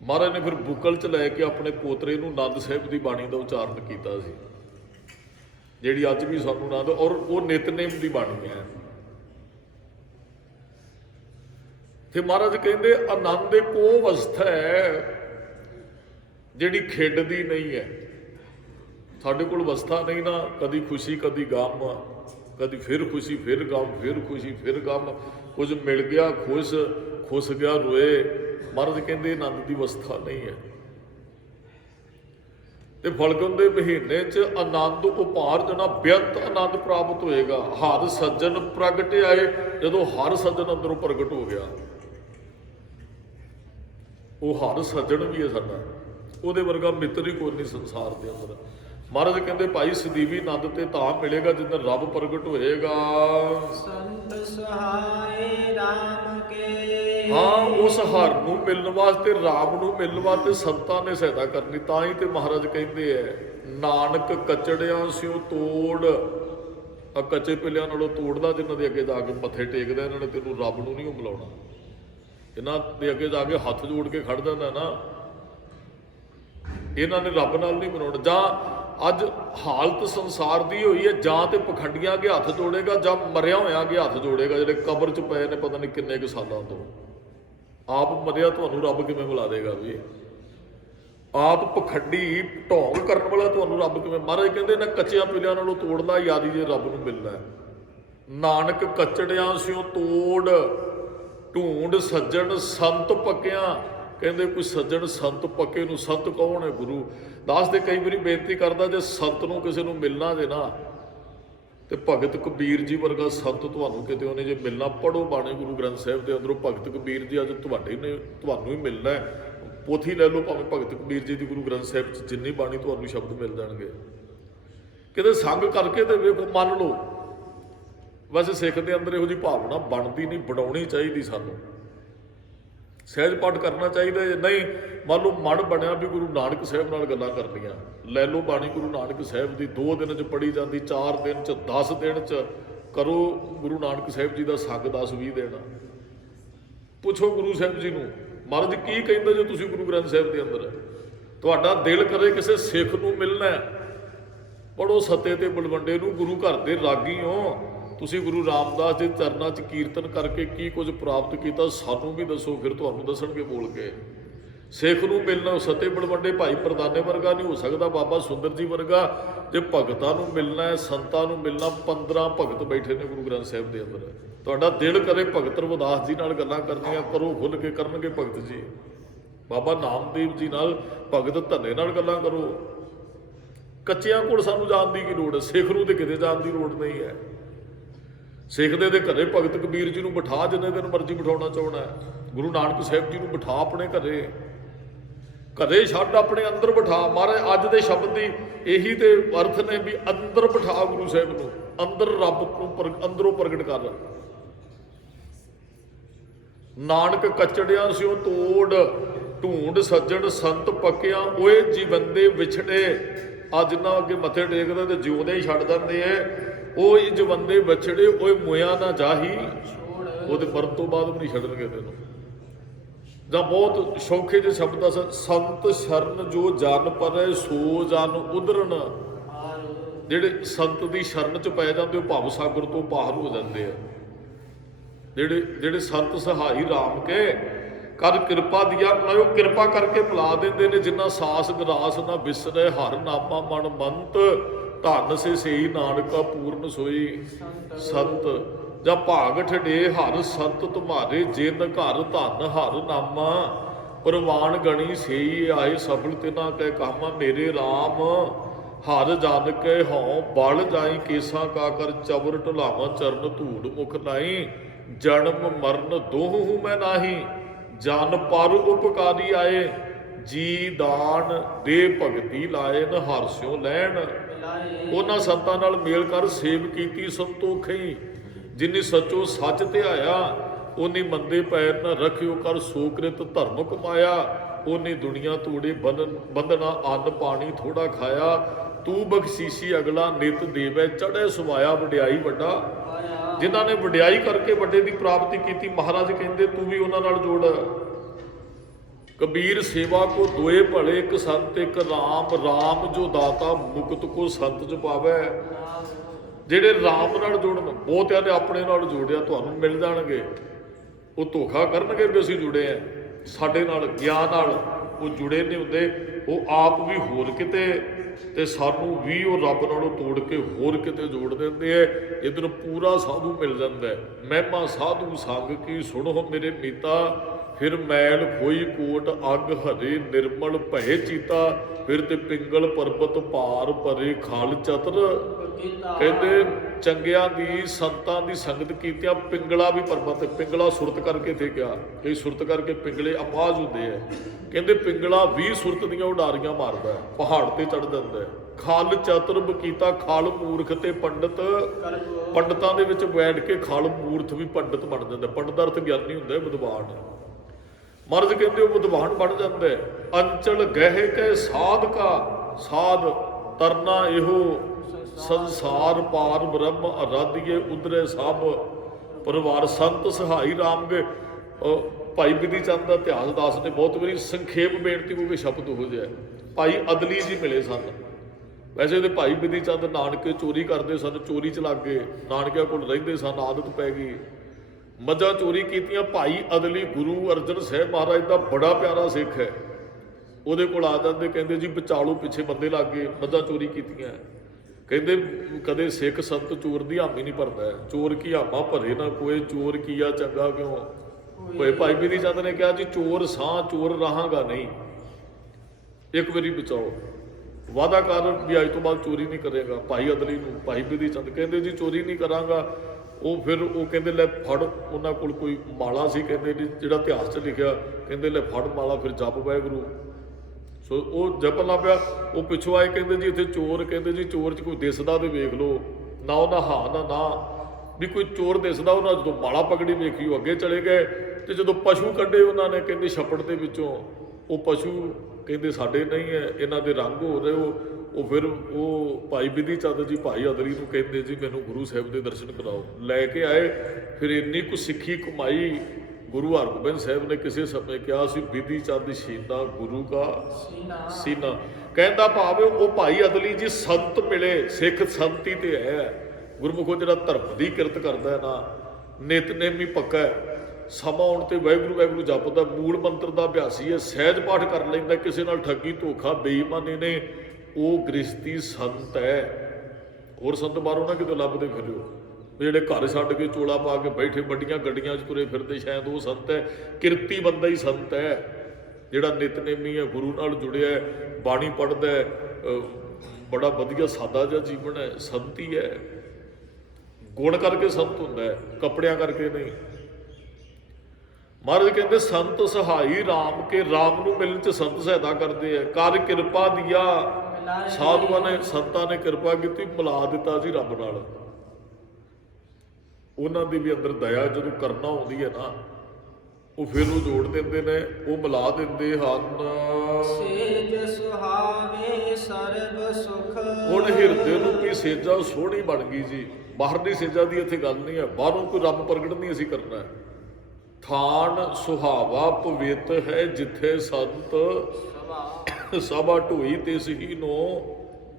ਮਹਾਰਾਜ ਨੇ ਫਿਰ ਬੁੱਕਲ 'ਚ ਲੈ ਕੇ ਆਪਣੇ ਪੋਤਰੇ ਨੂੰ ਆਨੰਦ ਸਾਹਿਬ ਦੀ ਬਾਣੀ ਦਾ ਉਚਾਰਨ ਕੀਤਾ ਸੀ, ਜਿਹੜੀ ਅੱਜ ਵੀ ਸਾਨੂੰ ਆਨੰਦ, ਔਰ ਉਹ ਨਿਤਨੇਮ ਦੀ ਬਾਣੀ ਹੈ। ਤੇ ਮਹਾਰਾਜ ਕਹਿੰਦੇ ਆਨੰਦ ਇੱਕ ਉਹ ਅਵਸਥਾ ਹੈ ਜਿਹੜੀ ਖੇਡਦੀ ਨਹੀਂ ਹੈ। ਸਾਡੇ ਕੋਲ ਅਵਸਥਾ ਨਹੀਂ ਨਾ, ਕਦੀ ਖੁਸ਼ੀ ਕਦੀ ਗਮ, ਕਦੀ ਫਿਰ ਖੁਸ਼ੀ ਫਿਰ ਗਮ, ਫਿਰ ਖੁਸ਼ੀ ਫਿਰ ਗਮ। ਕੁਝ ਮਿਲ ਗਿਆ ਖੁਸ਼, ਖੁਸ਼ ਗਿਆ ਰੋਏ। ਮਹਾਰਾਜ ਕਹਿੰਦੇ ਆਨੰਦ ਦੀ ਅਵਸਥਾ ਨਹੀਂ ਹੈ। ਤੇ ਫਲਗੁਣ ਦੇ ਮਹੀਨੇ 'ਚ ਆਨੰਦ ਉਭਾਰ ਜਣਾ ਬੇਅੰਤ ਆਨੰਦ ਪ੍ਰਾਪਤ ਹੋਏਗਾ। ਹਰ ਸੱਜਣ ਪ੍ਰਗਟ ਆਏ, ਜਦੋਂ ਹਰ ਸੱਜਣ ਅੰਦਰੋਂ ਪ੍ਰਗਟ ਹੋ ਗਿਆ, ਉਹ ਹਰ ਸੱਜਣ ਵੀ ਹੈ ਸਾਡਾ, ਉਹਦੇ ਵਰਗਾ ਮਿੱਤਰ ਹੀ ਕੋਈ ਨਹੀਂ ਸੰਸਾਰ ਦੇ ਅੰਦਰ। ਮਹਾਰਾਜ ਕਹਿੰਦੇ ਭਾਈ ਸਦੀਵੀ ਆਨੰਦ ਤੇ ਤਾਂ ਮਿਲੇਗਾ ਜਦੋਂ ਰੱਬ ਪ੍ਰਗਟ ਹੋਏਗਾ। ਸੰਤ ਸਹਾਏ ਰਾਮ ਕੇ, ਹਾਂ, ਉਸ ਹਰ ਨੂੰ ਮਿਲਣ ਵਾਸਤੇ, ਰਾਮ ਨੂੰ ਮਿਲਣ ਵਾਸਤੇ ਸੰਤਾਂ ਨੇ ਸਹਾਇਤਾ ਕਰਨੀ। ਤਾਂ ਹੀ ਤੇ ਮਹਾਰਾਜ ਕਹਿੰਦੇ ਐ ਨਾਨਕ ਕਚੜਿਆਂ ਸਿਓ ਤੋੜ। ਆ ਕੱਚੇ ਪਿੱਲਿਆਂ ਨਾਲੋਂ ਤੋੜਦਾ ਜਿਨ੍ਹਾਂ ਦੇ ਅੱਗੇ ਜਾ ਕੇ ਮੱਥੇ ਟੇਕਦਾ, ਇਹਨਾਂ ਨੇ ਤੈਨੂੰ ਰੱਬ ਨੂੰ ਨਹੀਂ ਬੁਲਾਉਣਾ। ਇਹਨਾਂ ਦੇ ਅੱਗੇ ਜਾ ਕੇ ਹੱਥ ਜੋੜ ਕੇ ਖੜ ਜਾਂਦਾ ਨਾ, ਇਹਨਾਂ ਨੇ ਰੱਬ ਨਾਲ ਨਹੀਂ ਬਣਾਉਣਾ। ਜਾਂ ਅੱਜ ਹਾਲਤ ਸੰਸਾਰ ਦੀ ਹੋਈ ਹੈ, ਜਾਂ ਤੇ ਪਖੰਡੀਆਂ ਅੱਗੇ ਹੱਥ ਜੋੜੇਗਾ, ਜਾਂ ਮਰਿਆ ਹੋਇਆ ਅੱਗੇ ਹੱਥ ਜੋੜੇਗਾ, ਜਿਹੜੇ ਕਬਰ 'ਚ ਪਏ ਨੇ ਪਤਾ ਨਹੀਂ ਕਿੰਨੇ ਕੁ ਸਾਲਾਂ ਤੋਂ। ਆਪ ਮਰਿਆ ਤੁਹਾਨੂੰ ਰੱਬ ਕਿਵੇਂ ਬੁਲਾ ਦੇਗਾ ਵੀ? ਆਪ ਪਖੰਡੀ ਢੋਂਗ ਕਰਨ ਵਾਲਾ ਤੁਹਾਨੂੰ ਰੱਬ ਕਿਵੇਂ? ਮਹਾਰਾਜ ਕਹਿੰਦੇ ਨਾ ਕੱਚਿਆਂ ਪਿੱਲਿਆਂ ਨਾਲੋਂ ਤੋੜਦਾ ਯਾਦੀ ਜੇ ਰੱਬ ਨੂੰ ਮਿਲਣਾ। ਨਾਨਕ ਕਚੜਿਆਂ ਸਿਓ ਤੋੜ, ਢੂੰਡ ਸੱਜਣ ਸੰਤ ਪੱਕਿਆਂ। ਕਹਿੰਦੇ ਕੋਈ ਸੱਜਣ ਸੰਤ ਪੱਕੇ ਨੂੰ, ਸੰਤ ਕੌਣ ਹੈ? ਗੁਰੂ ਦਾਸ ਦੇ ਕਈ ਵਾਰੀ ਬੇਨਤੀ ਕਰਦਾ, ਜੇ ਸੰਤ ਨੂੰ ਕਿਸੇ ਨੂੰ ਮਿਲਣਾ ਜੇ ਨਾ, ਤੇ ਭਗਤ ਕਬੀਰ ਜੀ ਵਰਗਾ ਸੰਤ ਤੁਹਾਨੂੰ ਕਿਤੇ ਉਹਨੇ ਜੇ ਮਿਲਣਾ, ਪੜ੍ਹੋ ਬਾਣੀ ਗੁਰੂ ਗ੍ਰੰਥ ਸਾਹਿਬ ਦੇ ਅੰਦਰੋਂ। ਭਗਤ ਕਬੀਰ ਜੀ ਅੱਜ ਤੁਹਾਡੇ ਨੇ, ਤੁਹਾਨੂੰ ਹੀ ਮਿਲਣਾ ਹੈ। ਪੋਥੀ ਲੈ ਲਓ ਭਾਵੇਂ ਭਗਤ ਕਬੀਰ ਜੀ ਦੀ ਗੁਰੂ ਗ੍ਰੰਥ ਸਾਹਿਬ 'ਚ, ਜਿੰਨੀ ਬਾਣੀ ਤੁਹਾਨੂੰ ਸ਼ਬਦ ਮਿਲ ਜਾਣਗੇ। ਕਿਤੇ ਸੰਗ ਕਰਕੇ ਤੇ ਵੇਖੋ, ਮੰਨ ਲਓ। ਵੈਸੇ ਸਿੱਖ ਦੇ ਅੰਦਰ ਇਹੋ ਜਿਹੀ ਭਾਵਨਾ ਬਣਦੀ ਨਹੀਂ, ਬਣਾਉਣੀ ਚਾਹੀਦੀ ਸਾਨੂੰ। ਸਹਿਜ ਪਾਠ ਕਰਨਾ ਚਾਹੀਦਾ। ਜੇ ਨਹੀਂ ਮੰਨ ਲਓ ਮਨ ਬਣਿਆ ਵੀ ਗੁਰੂ ਨਾਨਕ ਸਾਹਿਬ ਨਾਲ ਗੱਲਾਂ ਕਰਨੀਆਂ, ਲੈ ਲਓ ਬਾਣੀ ਗੁਰੂ ਨਾਨਕ ਸਾਹਿਬ ਦੀ, 2 ਦਿਨ 'ਚ ਪੜ੍ਹੀ ਜਾਂਦੀ, 4 ਦਿਨ 'ਚ, 10 ਦਿਨ 'ਚ ਕਰੋ ਗੁਰੂ ਨਾਨਕ ਸਾਹਿਬ ਜੀ ਦਾ ਸੰਗ 10-20 ਦਿਨ। ਪੁੱਛੋ ਗੁਰੂ ਸਾਹਿਬ ਜੀ ਨੂੰ ਮਹਾਰਾਜ ਕੀ ਕਹਿੰਦੇ ਜੇ ਤੁਸੀਂ ਗੁਰੂ ਗ੍ਰੰਥ ਸਾਹਿਬ ਦੇ ਅੰਦਰ। ਤੁਹਾਡਾ ਦਿਲ ਕਰੇ ਕਿਸੇ ਸਿੱਖ ਨੂੰ ਮਿਲਣਾ, ਪੜ੍ਹੋ ਸੱਤੇ ਤੇ ਬਲਵੰਡੇ ਨੂੰ। ਗੁਰੂ ਘਰ ਦੇ ਰਾਗੀ ਹੋ ਤੁਸੀਂ, ਗੁਰੂ ਰਾਮਦਾਸ ਦੇ ਚਰਨਾਂ 'ਚ ਕੀਰਤਨ ਕਰਕੇ ਕੀ ਕੁਝ ਪ੍ਰਾਪਤ ਕੀਤਾ, ਸਾਨੂੰ ਵੀ ਦੱਸੋ, ਫਿਰ ਤੁਹਾਨੂੰ ਦੱਸਣਗੇ ਬੋਲ ਕੇ। ਸਿੱਖ ਨੂੰ ਮਿਲਣਾ ਸੱਤੇ ਬਲਵੰਡੇ ਭਾਈ ਪ੍ਰਦਾਨੇ ਵਰਗਾ ਨਹੀਂ ਹੋ ਸਕਦਾ, ਬਾਬਾ ਸੁੰਦਰ ਜੀ ਵਰਗਾ। ਜੇ ਭਗਤਾਂ ਨੂੰ ਮਿਲਣਾ ਹੈ, ਸੰਤਾਂ ਨੂੰ ਮਿਲਣਾ, 15 ਭਗਤ ਬੈਠੇ ਨੇ ਗੁਰੂ ਗ੍ਰੰਥ ਸਾਹਿਬ ਦੇ ਅੰਦਰ। ਤੁਹਾਡਾ ਦਿਲ ਕਰੇ ਭਗਤ ਰਵਿਦਾਸ ਜੀ ਨਾਲ ਗੱਲਾਂ ਕਰਨੀਆਂ, ਕਰੋ, ਖੁੱਲ੍ਹ ਕੇ ਕਰਨਗੇ ਭਗਤ ਜੀ। ਬਾਬਾ ਨਾਮਦੇਵ ਜੀ ਨਾਲ, ਭਗਤ ਧੰਨੇ ਨਾਲ ਗੱਲਾਂ ਕਰੋ। ਕੱਚਿਆਂ ਕੋਲ ਸਾਨੂੰ ਜਾਣ ਦੀ ਕੀ ਲੋੜ ਹੈ? ਸਿੱਖ ਨੂੰ ਤੇ ਕਿਤੇ ਜਾਣ ਦੀ ਲੋੜ ਨਹੀਂ ਹੈ। ਸਿੱਖ ਦੇ ਘਰੇ ਭਗਤ ਕਬੀਰ ਜੀ ਨੂੰ ਬਿਠਾ, ਜਿੰਨੇ ਦਿਨ ਮਰਜ਼ੀ ਬਿਠਾਉਣਾ ਚਾਹੁੰਦਾ ਹੈ। ਗੁਰੂ ਨਾਨਕ ਸਾਹਿਬ ਜੀ ਨੂੰ ਬਿਠਾ ਆਪਣੇ ਘਰੇ, ਘਰੇ ਛੱਡ ਆਪਣੇ ਅੰਦਰ ਬਿਠਾ। ਮਹਾਰਾਜ ਅੱਜ ਦੇ ਸ਼ਬਦ ਦੀ ਇਹੀ ਤੇ ਅਰਥ ਨੇ ਵੀ ਅੰਦਰ ਬਿਠਾ ਗੁਰੂ ਸਾਹਿਬ ਨੂੰ, ਅੰਦਰ ਰੱਬ ਨੂੰ ਅੰਦਰੋਂ ਪ੍ਰਗਟ ਕਰ। ਨਾਨਕ ਕਚੜਿਆਂ ਸਿਓ ਤੋੜ, ਢੂੰਡ ਸੱਜਣ ਸੰਤ ਪੱਕਿਆਂ। ਓਏ ਜੀਵੰਦੇ ਵਿਛੜੇ, ਆ ਜਿੰਨਾ ਅੱਗੇ ਮੱਥੇ ਟੇਕਦੇ ਤੇ ਜਿਉਂਦੇ ਹੀ ਛੱਡ ਦਿੰਦੇ ਐ। ਓਏ ਜਵੰਦੇ ਵਿਛੜੇ, ਓਏ ਮੁਇਆ ਨਾ ਜਾਹੀ, ਉਹਦੇ ਮਰਨ ਤੋਂ ਬਾਅਦ ਵੀ ਨਹੀਂ ਛੱਡਣਗੇ ਤੈਨੂੰ। ਜਾਂ ਬਹੁਤ ਸੌਖੇ ਜਿਹੇ ਸ਼ਬਦ ਆ, ਸੰਤ ਸ਼ਰਨ ਜੋ ਜਨ ਪਰੈ ਸੋ ਜਨ ਉਧਰਨ। ਜਿਹੜੇ ਸੰਤ ਦੀ ਸ਼ਰਨ 'ਚ ਪੈ ਜਾਂਦੇ ਉਹ ਭਵ ਸਾਗਰ ਤੋਂ ਪਾਰ ਹੋ ਜਾਂਦੇ ਆ। ਜਿਹੜੇ ਸੰਤ ਸਹਾਈ ਰਾਮ ਕੇ ਕਰ ਕਿਰਪਾ ਦਿਆ ਬਣਾਇਓ, ਕਿਰਪਾ ਕਰਕੇ ਬੁਲਾ ਦਿੰਦੇ ਨੇ। ਜਿੰਨਾ ਸਾਸ ਗਰਾਸ ਨਾ ਵਿਸਰੇ, ਹਰ ਨਾਮਾ ਮਨ ਮੰਤ, ਧਨ ਸੇ ਸਈ ਨਾਨਕਾ ਪੂਰਨ ਸੋਈ ਸੰਤ। ਜਾਂ ਭਾਗ ਠਡੇ ਹਰ ਸੰਤ ਤੁਮਾਰੇ, ਜਿਨ ਘਰ ਧਨ ਹਰ ਨਾਮਾ, ਪ੍ਰਵਾਨ ਗਣੀ ਸਈ ਆਏ ਸਫਲ ਤਿਨਾ ਕਹਿ ਕਾਮਾ। ਮੇਰੇ RAM ਹਰ ਜਨ ਕੇ ਹਉ ਬਲ ਜਾਈ, ਕੇਸਾ ਕਾ ਕਰ ਚਵਰ ਢਲਾਵਾਂ, ਚਰਨ ਧੂੜ ਮੁਖ ਨਾਈ। ਜਨਮ ਮਰਨ ਦੋਹੂ ਮੈਂ ਨਾਹੀ, ਜਨ ਪਰ ਉਪਕਾਰੀ ਆਏ। ਜੀ ਦਾਨ ਦੇ ਭਗਤੀ ਲਾਏ, ਨ ਹਰਸਿਓ ਲੈਣ। ਉਹਨਾਂ ਸੰਤਾਂ ਨਾਲ ਮੇਲ ਕਰ, ਸੇਵ ਕੀਤੀ ਸੰਤੋਖੀ। ਜਿਨੀ ਸੱਚੋ ਸੱਚ ਧਿਆਇਆ, ਉਨੀ ਮੰਦੇ ਪੈਰ ਨਾ ਰੱਖਿਓ ਕਰ। ਸੋਕ੍ਰਿਤ ਧਰਮ ਕਮਾਇਆ, ਉਨੀ ਦੁਨੀਆ ਤੋੜੇ ਬੰਧਨਾ। ਅੰਨ ਪਾਣੀ ਥੋੜਾ ਖਾਇਆ, ਤੂੰ ਬਖਸ਼ੀਸ਼ੀ ਅਗਲਾ ਨਿਤ ਦੇਵੈ। ਚੜ੍ਹੇ ਸੁਭਾਇਆ ਵਡਿਆਈ ਵੱਡਾ, ਜਿਨ੍ਹਾਂ ਨੇ ਵਡਿਆਈ ਕਰਕੇ ਵੱਡੇ ਦੀ ਪ੍ਰਾਪਤੀ ਕੀਤੀ। ਮਹਾਰਾਜ ਕਹਿੰਦੇ ਤੂੰ ਵੀ ਉਹਨਾਂ ਨਾਲ ਜੋੜ। ਕਬੀਰ ਸੇਵਾ ਕੋ ਦੋਏ ਭਲੇ, ਇੱਕ ਸੰਤ ਇੱਕ ਰਾਮ। ਰਾਮ ਜੋ ਦਾਤਾ ਮੁਕਤ ਕੋ ਸੰਤ ਚ ਪਾਵੈ। ਜਿਹੜੇ ਰਾਮ ਨਾਲ ਜੁੜਨ, ਬਹੁਤਿਆਂ ਨੇ ਆਪਣੇ ਨਾਲ ਜੋੜਿਆ, ਤੁਹਾਨੂੰ ਮਿਲ ਜਾਣਗੇ। ਉਹ ਧੋਖਾ ਕਰਨਗੇ ਵੀ ਅਸੀਂ ਜੁੜੇ ਆ, ਸਾਡੇ ਨਾਲ ਗਿਆਨ ਨਾਲ ਉਹ ਜੁੜੇ ਨਹੀਂ ਹੁੰਦੇ, ਉਹ ਆਪ ਵੀ ਹੋਰ ਕਿਤੇ ਤੇ ਸਾਨੂੰ ਵੀ ਉਹ ਰੱਬ ਨਾਲੋਂ ਤੋੜ ਕੇ ਹੋਰ ਕਿਤੇ ਜੋੜ ਦਿੰਦੇ ਐ। ਇੱਧਰ ਪੂਰਾ ਸਾਧੂ ਮਿਲ ਜਾਂਦਾ ਹੈ। ਮਹਿਮਾ ਸਾਧੂ ਸੰਗ ਕੀ ਸੁਣੋ ਮੇਰੇ ਮੀਤਾ, ਫਿਰ ਮੈਲ ਖੋਈ ਕੋਟ ਅੱਗ ਹਰੇ ਨਿਰਮਲ ਭਏ ਚੀਤਾ, ਫਿਰ ਤੇ ਪਿੰਗਲ ਪਰਬਤ ਭਾਰ ਭਰੇ ਖਾਲ ਚਤਰ। ਕਹਿੰਦੇ ਚੰਗਿਆਂ ਦੀ ਸੰਤਾਂ ਦੀ ਸੰਗਤ ਕੀਤਿਆਂ ਪਿੰਗਲਾ ਵੀ ਪਰਬਤ, ਪਿੰਗਲਾ ਸੁਰਤ ਕਰਕੇ ਥੇ ਗਿਆ, ਕਈ ਸੁਰਤ ਕਰਕੇ ਪਿੰਗਲੇ ਅਪਾਜ ਹੁੰਦੇ ਆ। ਕਹਿੰਦੇ ਪਿੰਗਲਾ 20 ਸੁਰਤ ਦੀਆਂ ਉਡਾਰੀਆਂ ਮਾਰਦਾ, ਪਹਾੜ ਤੇ ਚੜ ਜਾਂਦਾ। ਖਾਲ ਚਤਰ ਬਕੀਤਾ, ਖਾਲ ਮੂਰਖ ਤੇ ਪੰਡਤ, ਪੰਡਤਾਂ ਦੇ ਵਿੱਚ ਬੈਠ ਕੇ ਖਾਲ ਮੂਰਖ ਵੀ ਪੰਡਤ ਬਣ ਜਾਂਦਾ। ਪੰਡਤ ਦਾ ਅਰਥ ਗਿਆਨੀ ਹੁੰਦਾ, ਵਿਦਵਾਨ। ਮਰਦ ਕਹਿੰਦੇ ਉਹ ਵਿਦਵਾਨ ਬਣ ਜਾਂਦਾ। ਅੰਚਲ ਗਹਿ ਕੇ ਸਾਧ ਕਾ ਸਾਧ ਤਰਨਾ ਇਹੋ, ਸੰਸਾਰ ਪਾਰ ਬ੍ਰਹਮ ਅਰਾਧੀਏ ਉਧਰੇ ਸਭ ਪਰਿਵਾਰ। ਸੰਤ ਸਹਾਈ ਰਾਮ ਕੇ ਭਾਈ ਬਿਧੀ ਚੰਦ ਦਾ ਇਤਿਹਾਸ ਦੱਸਦੇ ਬਹੁਤ ਵਾਰੀ, ਸੰਖੇਪ ਬੇਨਤੀ ਕੋਈ ਸ਼ਬਦ ਹੋ ਜਾਏ। ਭਾਈ ਅਦਲੀ ਜੀ ਮਿਲੇ ਸਨ। ਵੈਸੇ ਉਹਦੇ ਭਾਈ ਬਿਧੀ ਚੰਦ ਨਾਨਕੇ ਚੋਰੀ ਕਰਦੇ ਸਨ, ਚੋਰੀ ਚ ਲੱਗ ਗਏ, ਨਾਨਕਿਆਂ ਕੋਲ ਰਹਿੰਦੇ ਸਨ, ਆਦਤ ਪੈ ਗਈ, ਮੱਝਾਂ ਚੋਰੀ ਕੀਤੀਆਂ। ਭਾਈ ਅਦਲੀ ਗੁਰੂ ਅਰਜਨ ਸਾਹਿਬ ਮਹਾਰਾਜ ਦਾ ਬੜਾ ਪਿਆਰਾ ਸਿੱਖ ਹੈ, ਉਹਦੇ ਕੋਲ ਆ ਜਾਂਦੇ, ਕਹਿੰਦੇ ਜੀ ਬਚਾਲੋ, ਪਿੱਛੇ ਬੰਦੇ ਲੱਗ ਗਏ, ਮੱਝਾਂ ਚੋਰੀ ਕੀਤੀਆਂ। ਕਹਿੰਦੇ ਕਦੇ ਸਿੱਖ ਸੰਤ ਚੋਰ ਦੀ ਹਾਮੀ ਨਹੀਂ ਭਰਦਾ, ਚੋਰ ਕੀ ਹਾਮਾ ਭਰੇ ਨਾ ਕੋਈ, ਚੋਰ ਕੀਆ ਚੰਗਾ ਕਿਉਂ ਹੋਏ। ਭਾਈ ਬਿਧੀ ਚੰਦ ਨੇ ਕਿਹਾ ਜੀ ਚੋਰ ਸਾਂ, ਚੋਰ ਰਹਾਂਗਾ ਨਹੀਂ, ਇੱਕ ਵਾਰੀ ਬਚਾਓ, ਵਾਅਦਾ ਕਰ ਵੀ ਅੱਜ ਤੋਂ ਬਾਅਦ ਚੋਰੀ ਨਹੀਂ ਕਰੇਗਾ। ਭਾਈ ਅਦਲੀ ਨੂੰ ਭਾਈ ਬਿਧੀ ਚੰਦ ਕਹਿੰਦੇ ਜੀ ਚੋਰੀ ਨਹੀਂ ਕਰਾਂਗਾ। ਉਹ ਫਿਰ ਉਹ ਕਹਿੰਦੇ ਲੈ ਫੜ, ਉਹਨਾਂ ਕੋਲ ਕੋਈ ਮਾਲਾ ਸੀ, ਕਹਿੰਦੇ ਜੀ ਜਿਹੜਾ ਇਤਿਹਾਸ 'ਚ ਲਿਖਿਆ, ਕਹਿੰਦੇ ਲੈ ਫੜ ਮਾਲਾ, ਫਿਰ ਜਪ ਵਾਹਿਗੁਰੂ। ਸੋ ਉਹ ਜਪਣ ਲੱਗ ਪਿਆ। ਉਹ ਪਿੱਛੋਂ ਆਏ, ਕਹਿੰਦੇ ਜੀ ਇੱਥੇ ਚੋਰ, ਕਹਿੰਦੇ ਜੀ ਚੋਰ 'ਚ ਕੋਈ ਦਿਸਦਾ ਤੇ ਵੇਖ ਲਓ। ਨਾ ਉਹਨਾਂ ਹਾਂ ਨਾ ਵੀ ਕੋਈ ਚੋਰ ਦਿਸਦਾ। ਉਹਨਾਂ ਜਦੋਂ ਮਾਲਾ ਪਕੜੀ ਵੇਖੀ ਉਹ ਅੱਗੇ ਚਲੇ ਗਏ, ਤੇ ਜਦੋਂ ਪਸ਼ੂ ਕੱਢੇ ਉਹਨਾਂ ਨੇ, ਕਹਿੰਦੇ ਛੱਪੜ ਦੇ ਵਿੱਚੋਂ, ਉਹ ਪਸ਼ੂ ਕਹਿੰਦੇ ਸਾਡੇ ਨਹੀਂ ਹੈ, ਇਹਨਾਂ ਦੇ ਰੰਗ ਹੋ ਰਹੇ। ਉਹ ਫਿਰ ਉਹ ਭਾਈ ਬਿਧੀ ਚੰਦ ਜੀ ਭਾਈ ਅਦਲੀ ਨੂੰ ਕਹਿੰਦੇ ਜੀ ਮੈਨੂੰ ਗੁਰੂ ਸਾਹਿਬ ਦੇ ਦਰਸ਼ਨ ਕਰਾਓ। ਲੈ ਕੇ ਆਏ। ਫਿਰ ਇੰਨੀ ਕੁ ਸਿੱਖੀ ਕਮਾਈ। ਗੁਰੂ ਹਰਗੋਬਿੰਦ ਸਾਹਿਬ ਨੇ ਕਿਸੇ ਸਮੇਂ ਕਿਹਾ ਸੀ ਬਿਧੀ ਚੰਦ ਸੀਨਾ ਗੁਰੂ ਕਾ ਸੀਨਾ। ਕਹਿੰਦਾ ਭਾਵੇਂ ਉਹ ਭਾਈ ਅਦਲੀ ਜੀ ਸੰਤ ਮਿਲੇ, ਸਿੱਖ ਸੰਤੀ ਤੇ ਹੈ। ਗੁਰਮੁਖੋਂ ਜਿਹੜਾ ਧਰਮ ਦੀ ਕਿਰਤ ਕਰਦਾ ਹੈ ਨਾ, ਨਿਤਨੇਮੀ ਪੱਕਾ ਹੈ, ਸਮਾਂ ਆਉਣ ਤੇ ਵਾਹਿਗੁਰੂ ਵਾਹਿਗੁਰੂ ਜਪਦਾ, ਮੂਲ ਮੰਤਰ ਦਾ ਅਭਿਆਸੀ ਹੈ, ਸਹਿਜ ਪਾਠ ਕਰ ਲੈਂਦਾ, ਕਿਸੇ ਨਾਲ ਠੱਗੀ ਧੋਖਾ ਬੇਈਮਾਨੀ ਨੇ, ਉਹ ਗ੍ਰਸਤੀ ਸੰਤ ਹੈ। ਹੋਰ ਸੰਤ ਬਾਹਰੋਂ ਨਾ ਕਿਤੇ ਲੱਭਦੇ ਫਿਰਿਓ, ਜਿਹੜੇ ਘਰ ਛੱਡ ਕੇ ਚੋਲਾ ਪਾ ਕੇ ਬੈਠੇ ਵੱਡੀਆਂ ਗੱਡੀਆਂ 'ਚ ਤੁਰੇ ਫਿਰਦੇ, ਸ਼ਾਇਦ ਉਹ ਸੰਤ ਹੈ। ਕਿਰਤੀ ਬੰਦਾ ਹੀ ਸੰਤ ਹੈ, ਜਿਹੜਾ ਨਿਤਨੇਮੀ ਹੈ, ਗੁਰੂ ਨਾਲ ਜੁੜਿਆ ਹੈ, ਬਾਣੀ ਪੜ੍ਹਦਾ ਹੈ, ਬੜਾ ਵਧੀਆ ਸਾਦਾ ਜਿਹਾ ਜੀਵਨ ਹੈ, ਸੰਤ ਹੀ ਹੈ। ਗੁਣ ਕਰਕੇ ਸੰਤ ਹੁੰਦਾ ਹੈ, ਕੱਪੜਿਆਂ ਕਰਕੇ ਨਹੀਂ। ਮਹਾਰਾਜ ਕਹਿੰਦੇ ਸੰਤ ਸਹਾਈ ਰਾਮ ਕੇ, ਰਾਮ ਨੂੰ ਮਿਲਣ 'ਚ ਸੰਤ ਸਹਾਇਤਾ ਕਰਦੇ ਆ। ਕਰ ਕਿਰਪਾ ਦੀਆ, ਸਾਧੂਆਂ ਨੇ ਸੰਤਾਂ ਨੇ ਕਿਰਪਾ ਕੀਤੀ, ਮਿਲਾ ਦਿੱਤਾ ਜੀ ਰੱਬ ਨਾਲ। ਉਹਨਾਂ ਦੀ ਵੀ ਅੰਦਰ ਦਇਆ ਜਦੋਂ ਕਰਨਾ ਆਉਂਦੀ ਹੈ ਨਾ, ਉਹ ਫਿਰ ਉਹ ਜੋੜ ਦਿੰਦੇ ਨੇ, ਉਹ ਮਿਲਾ ਦਿੰਦੇ ਹਨ। ਸੇਜ ਸੁਹਾਵੇ ਸਰਬ ਸੁਖ, ਹੁਣ ਹਿਰਦੇ ਰੂਪੀ ਸੇਜਾ ਸੋਹਣੀ ਬਣ ਗਈ ਜੀ। ਬਾਹਰਲੀ ਸੇਜਾ ਦੀ ਇੱਥੇ ਗੱਲ ਨਹੀਂ ਹੈ, ਬਾਹਰੋਂ ਕੋਈ ਰੱਬ ਪ੍ਰਗਟ ਨਹੀਂ ਅਸੀਂ ਕਰਨਾ। ਥਾਨ ਸੁਹਾਵਾ ਪਵਿੱਤ ਹੈ, ਜਿੱਥੇ ਸੰਤ ਸਭਾ ਢੋਈ ਤਿਸ ਹੀ ਨੋ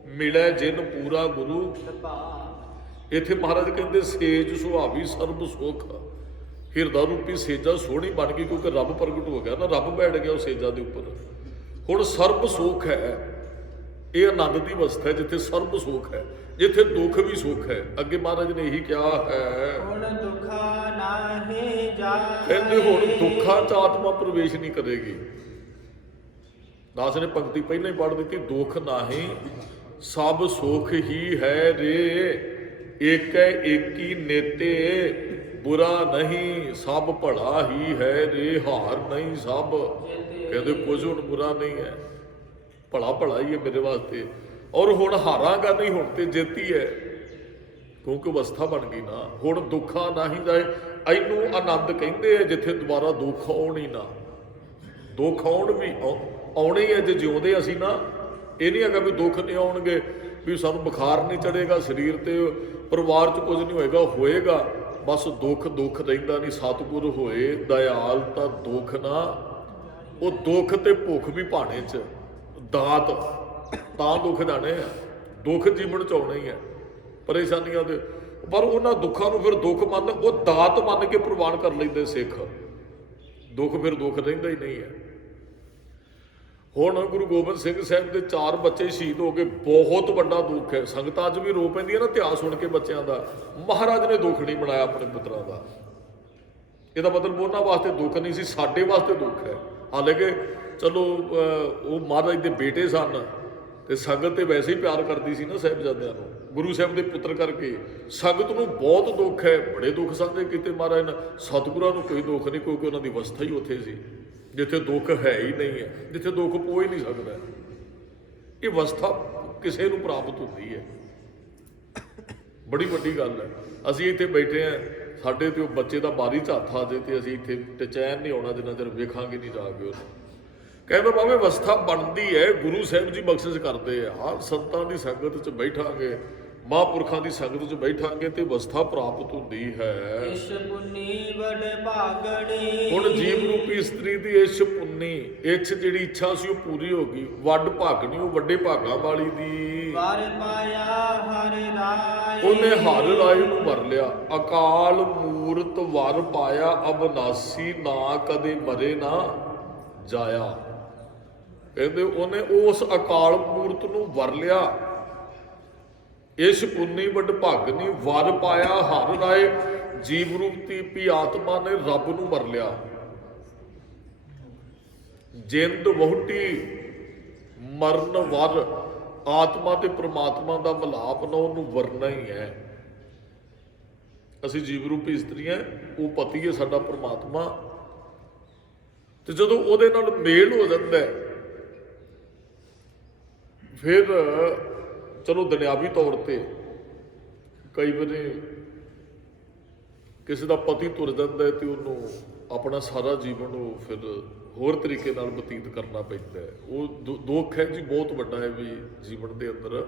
ਮਿਲੇ ਜਿਨ ਪੂਰਾ ਗੁਰੂ। ਇੱਥੇ ਮਹਾਰਾਜ ਕਹਿੰਦੇ ਸੇਜ ਸੁਹਾਵੀ ਸਰਬ ਸੁਖ, ਹਿਰਦਾ ਰੂਪੀ ਸੇਜਾ ਸੋਹਣੀ ਬਣ ਗਈ, ਕਿਉਂਕਿ ਰੱਬ ਪ੍ਰਗਟ ਹੋ ਗਿਆ ਨਾ, ਰੱਬ ਬੈਠ ਗਿਆ ਉਹ ਸੇਜਾ ਦੇ ਉੱਪਰ। ਹੁਣ ਸਰਬ ਸੁਖ ਹੈ, ਇਹ ਆਨੰਦ ਦੀ ਅਵਸਥਾ ਹੈ ਜਿੱਥੇ ਸਰਬ ਸੁਖ ਹੈ, ਜਿੱਥੇ ਦੁੱਖ ਵੀ ਸੁਖ ਹੈ। ਅੱਗੇ ਮਹਾਰਾਜ ਨੇ ਇਹੀ ਕਿਹਾ ਹੈ, ਹੁਣ ਦੁਖਾ ਨਾਹੀ ਜਾਏ। ਕਹਿੰਦੇ ਹੁਣ ਦੁੱਖਾਂ 'ਚ ਆਤਮਾ ਪ੍ਰਵੇਸ਼ ਨਹੀਂ ਕਰੇਗੀ। ਦਾਸ ਨੇ ਪੰਕਤੀ ਪਹਿਲਾਂ ਹੀ ਪੜ੍ਹ ਦਿੱਤੀ, ਦੁੱਖ ਨਾਹੀ ਸਭ ਸੁਖ ਹੀ ਹੈ ਰੇ, ਏਕੈ ਏਕੀ ਨੇਤੇ ਬੁਰਾ ਨਹੀਂ ਸਭ ਭਲਾ ਹੀ ਹੈ ਰੇ, ਹਾਰ ਨਹੀਂ ਸਭ। ਕਹਿੰਦੇ ਕੁਝ ਹੁਣ ਬੁਰਾ ਨਹੀਂ ਹੈ, ਭਲਾ ਭਲਾ ਹੀ ਹੈ ਮੇਰੇ ਵਾਸਤੇ। ਔਰ ਹੁਣ ਹਾਰਾਂਗਾ ਨਹੀਂ, ਹੁਣ ਤੇ ਜੇਤੀ ਹੈ, ਕਿਉਂਕਿ ਅਵਸਥਾ ਬਣ ਗਈ ਨਾ। ਹੁਣ ਦੁੱਖਾਂ ਨਹੀਂ ਜਾਏ, ਇਹਨੂੰ ਆਨੰਦ ਕਹਿੰਦੇ ਆ ਜਿੱਥੇ ਦੁਬਾਰਾ ਦੁੱਖ ਆਉਣ ਹੀ ਨਾ। ਦੁੱਖ ਆਉਣ ਵੀ ਆਉਣੇ ਹੈ ਜੇ ਜਿਉਂਦੇ ਅਸੀਂ ਨਾ। ਇਹ ਨਹੀਂ ਹੈਗਾ ਵੀ ਦੁੱਖ ਨਹੀਂ ਆਉਣਗੇ, ਵੀ ਸਾਨੂੰ ਬੁਖਾਰ ਨਹੀਂ ਚੜੇਗਾ, ਸਰੀਰ ਤੇ ਪਰਿਵਾਰ 'ਚ ਕੁਝ ਨਹੀਂ ਹੋਏਗਾ, ਹੋਏਗਾ। ਬਸ ਦੁੱਖ ਦੁੱਖ ਰਹਿੰਦਾ ਨਹੀਂ। ਸਤਿਗੁਰ ਹੋਏ ਦਇਆਲ ਤਾਂ ਦੁੱਖ ਨਾ, ਉਹ ਦੁੱਖ ਤੇ ਭੁੱਖ ਵੀ ਭਾਣੇ 'ਚ ਦਾਤ ਤਾਂ ਦੁੱਖ ਜਾਣੇ ਆ। ਦੁੱਖ ਜੀਵਨ 'ਚ ਆਉਣੇ ਹੀ ਹੈ, ਪਰੇਸ਼ਾਨੀਆਂ ਦੇ, ਪਰ ਉਹਨਾਂ ਦੁੱਖਾਂ ਨੂੰ ਫਿਰ ਦੁੱਖ ਮੰਨ, ਉਹ ਦਾਤ ਮੰਨ ਕੇ ਪ੍ਰਵਾਨ ਕਰ ਲੈਂਦੇ ਸਿੱਖ। ਦੁੱਖ ਫਿਰ ਦੁੱਖ ਰਹਿੰਦਾ ਹੀ ਨਹੀਂ ਹੈ। ਹੁਣ ਗੁਰੂ ਗੋਬਿੰਦ ਸਿੰਘ ਸਾਹਿਬ ਦੇ 4 ਬੱਚੇ ਸ਼ਹੀਦ ਹੋ ਗਏ, ਬਹੁਤ ਵੱਡਾ ਦੁੱਖ ਹੈ। ਸੰਗਤਾਂ ਅੱਜ ਵੀ ਰੋ ਪੈਂਦੀਆਂ ਨਾ ਇਤਿਹਾਸ ਸੁਣ ਕੇ ਬੱਚਿਆਂ ਦਾ। ਮਹਾਰਾਜ ਨੇ ਦੁੱਖ ਨਹੀਂ ਬਣਾਇਆ ਆਪਣੇ ਪੁੱਤਰਾਂ ਦਾ। ਇਹਦਾ ਮਤਲਬ ਉਹਨਾਂ ਵਾਸਤੇ ਦੁੱਖ ਨਹੀਂ ਸੀ, ਸਾਡੇ ਵਾਸਤੇ ਦੁੱਖ ਹੈ। ਹਾਲਾਂਕਿ ਚਲੋ ਉਹ ਮਹਾਰਾਜ ਦੇ ਬੇਟੇ ਸਨ ਤੇ ਸੰਗਤ ਤੇ ਵੈਸੇ ਹੀ ਪਿਆਰ ਕਰਦੀ ਸੀ ਨਾ ਸਾਹਿਬਜ਼ਾਦਿਆਂ ਨੂੰ, ਗੁਰੂ ਸਾਹਿਬ ਦੇ ਪੁੱਤਰ ਕਰਕੇ ਸੰਗਤ ਨੂੰ ਬਹੁਤ ਦੁੱਖ ਹੈ, ਬੜੇ ਦੁੱਖ ਸਾਂਝੇ ਕੀਤੇ ਮਹਾਰਾਜ ਨੇ। ਸਤਿਗੁਰਾਂ ਨੂੰ ਕੋਈ ਦੁੱਖ ਨਹੀਂ, ਕਿਉਂਕਿ ਉਹਨਾਂ ਦੀ ਅਵਸਥਾ ਹੀ ਉੱਥੇ ਸੀ ਜਿੱਥੇ ਦੁੱਖ ਹੈ ਹੀ ਨਹੀਂ ਹੈ, ਜਿੱਥੇ ਦੁੱਖ ਪੋ ਹੀ ਨਹੀਂ ਸਕਦਾ। ਇਹ ਅਵਸਥਾ ਕਿਸੇ ਨੂੰ ਪ੍ਰਾਪਤ ਹੁੰਦੀ ਹੈ, ਬੜੀ ਵੱਡੀ ਗੱਲ ਹੈ। ਅਸੀਂ ਇੱਥੇ ਬੈਠੇ ਹਾਂ, ਸਾਡੇ ਤੇ ਉਹ ਬੱਚੇ ਦਾ ਬਾਰੀ 'ਚ ਹੱਥ ਆ ਜੇ ਤੇ ਅਸੀਂ ਇੱਥੇ ਚੈਨ ਨਹੀਂ ਆਉਣਾ ਜਿੰਨਾ ਚਿਰ ਵੇਖਾਂਗੇ ਨਹੀਂ ਜਾ ਕੇ ਉਹਨੂੰ। ਕਹਿੰਦਾ ਬਾਬੇ ਅਵਸਥਾ ਬਣਦੀ ਹੈ, ਗੁਰੂ ਸਾਹਿਬ ਜੀ ਬਖਸ਼ਿਸ਼ ਕਰਦੇ ਆ। ਹਾਂ, ਸੰਤਾਂ ਦੀ ਸੰਗਤ 'ਚ ਬੈਠਾਂਗੇ, ਮਹਾਂਪੁਰਖਾਂ ਦੀ ਸੰਗਤ 'ਚ ਬੈਠਾਂਗੇ ਤੇ ਅਵਸਥਾ ਪ੍ਰਾਪਤ ਹੁੰਦੀ ਹੈ। ਇਸ਼ ਪੁੰਨੀ ਵਡ ਭਾਗੜੀ। ਹੁਣ ਜੀਵ ਰੂਪੀ ਇਸਤਰੀ ਦੀ ਇਸ਼ ਪੁੰਨੀ, ਇੱਛ ਜਿਹੜੀ ਇੱਛਾ ਸੀ ਉਹ ਪੂਰੀ ਹੋ ਗਈ। ਵੱਡ ਭਾਗਣੀ, ਉਹ ਵੱਡੇ ਭਾਗਾਂ ਵਾਲੀ ਦੀ। ਵਰ ਪਾਇਆ ਹਰਿ ਰਾਏ। ਉਹਨੇ ਹਰ ਰਾਏ ਨੂੰ ਵਰ ਲਿਆ। ਅਕਾਲ ਮੂਰਤ ਵਰ ਪਾਇਆ, ਅਬਨਾਸੀ ਨਾ ਕਦੇ ਮਰੇ ਨਾ ਜਾਇਆ। ਕਹਿੰਦੇ ਉਹਨੇ ਉਸ ਅਕਾਲ ਮੂਰਤ ਨੂੰ ਵਰ ਲਿਆ। ਇਸ ਪੁੰਨੀ ਵੱਡ ਭਾਗਨੀ ਵਰ ਪਾਇਆ ਹਰ ਰਾਏ। ਜੀਵ ਰੂਪੀ ਪੀ ਆਤਮਾ ਨੇ ਰੱਬ ਨੂੰ ਵਰ ਲਿਆ। ਜਿੰਦ ਵਹੁਟੀ ਮਰਨ ਵਰ। ਆਤਮਾ ਤੇ ਪ੍ਰਮਾਤਮਾ ਦਾ ਮਿਲਾਪ ਨਾ ਉਹਨੂੰ ਵਰਨਾ ਹੀ ਹੈ। ਅਸੀਂ ਜੀਵ ਰੂਪੀ ਇਸਤਰੀਆਂ, ਉਹ ਪਤੀ ਹੈ ਸਾਡਾ ਪ੍ਰਮਾਤਮਾ। ਤੇ ਜਦੋਂ ਉਹਦੇ ਨਾਲ ਮੇਲ ਹੋ ਜਾਂਦਾ ਫਿਰ ਚਲੋ ਦੁਨਿਆਵੀ ਤੌਰ ਤੇ ਕਈ ਵਾਰੀ ਕਿਸੇ ਦਾ ਪਤੀ ਤੁਰ ਜਾਂਦਾ ਤੇ ਉਹਨੂੰ ਆਪਣਾ ਸਾਰਾ ਜੀਵਨ ਉਹ ਫਿਰ ਹੋਰ ਤਰੀਕੇ ਨਾਲ ਬਤੀਤ ਕਰਨਾ ਪੈਂਦਾ ਹੈ। ਉਹ ਦੁੱਖ ਹੈ ਜੀ, ਬਹੁਤ ਵੱਡਾ ਹੈ ਵੀ ਜੀਵਨ ਦੇ ਅੰਦਰ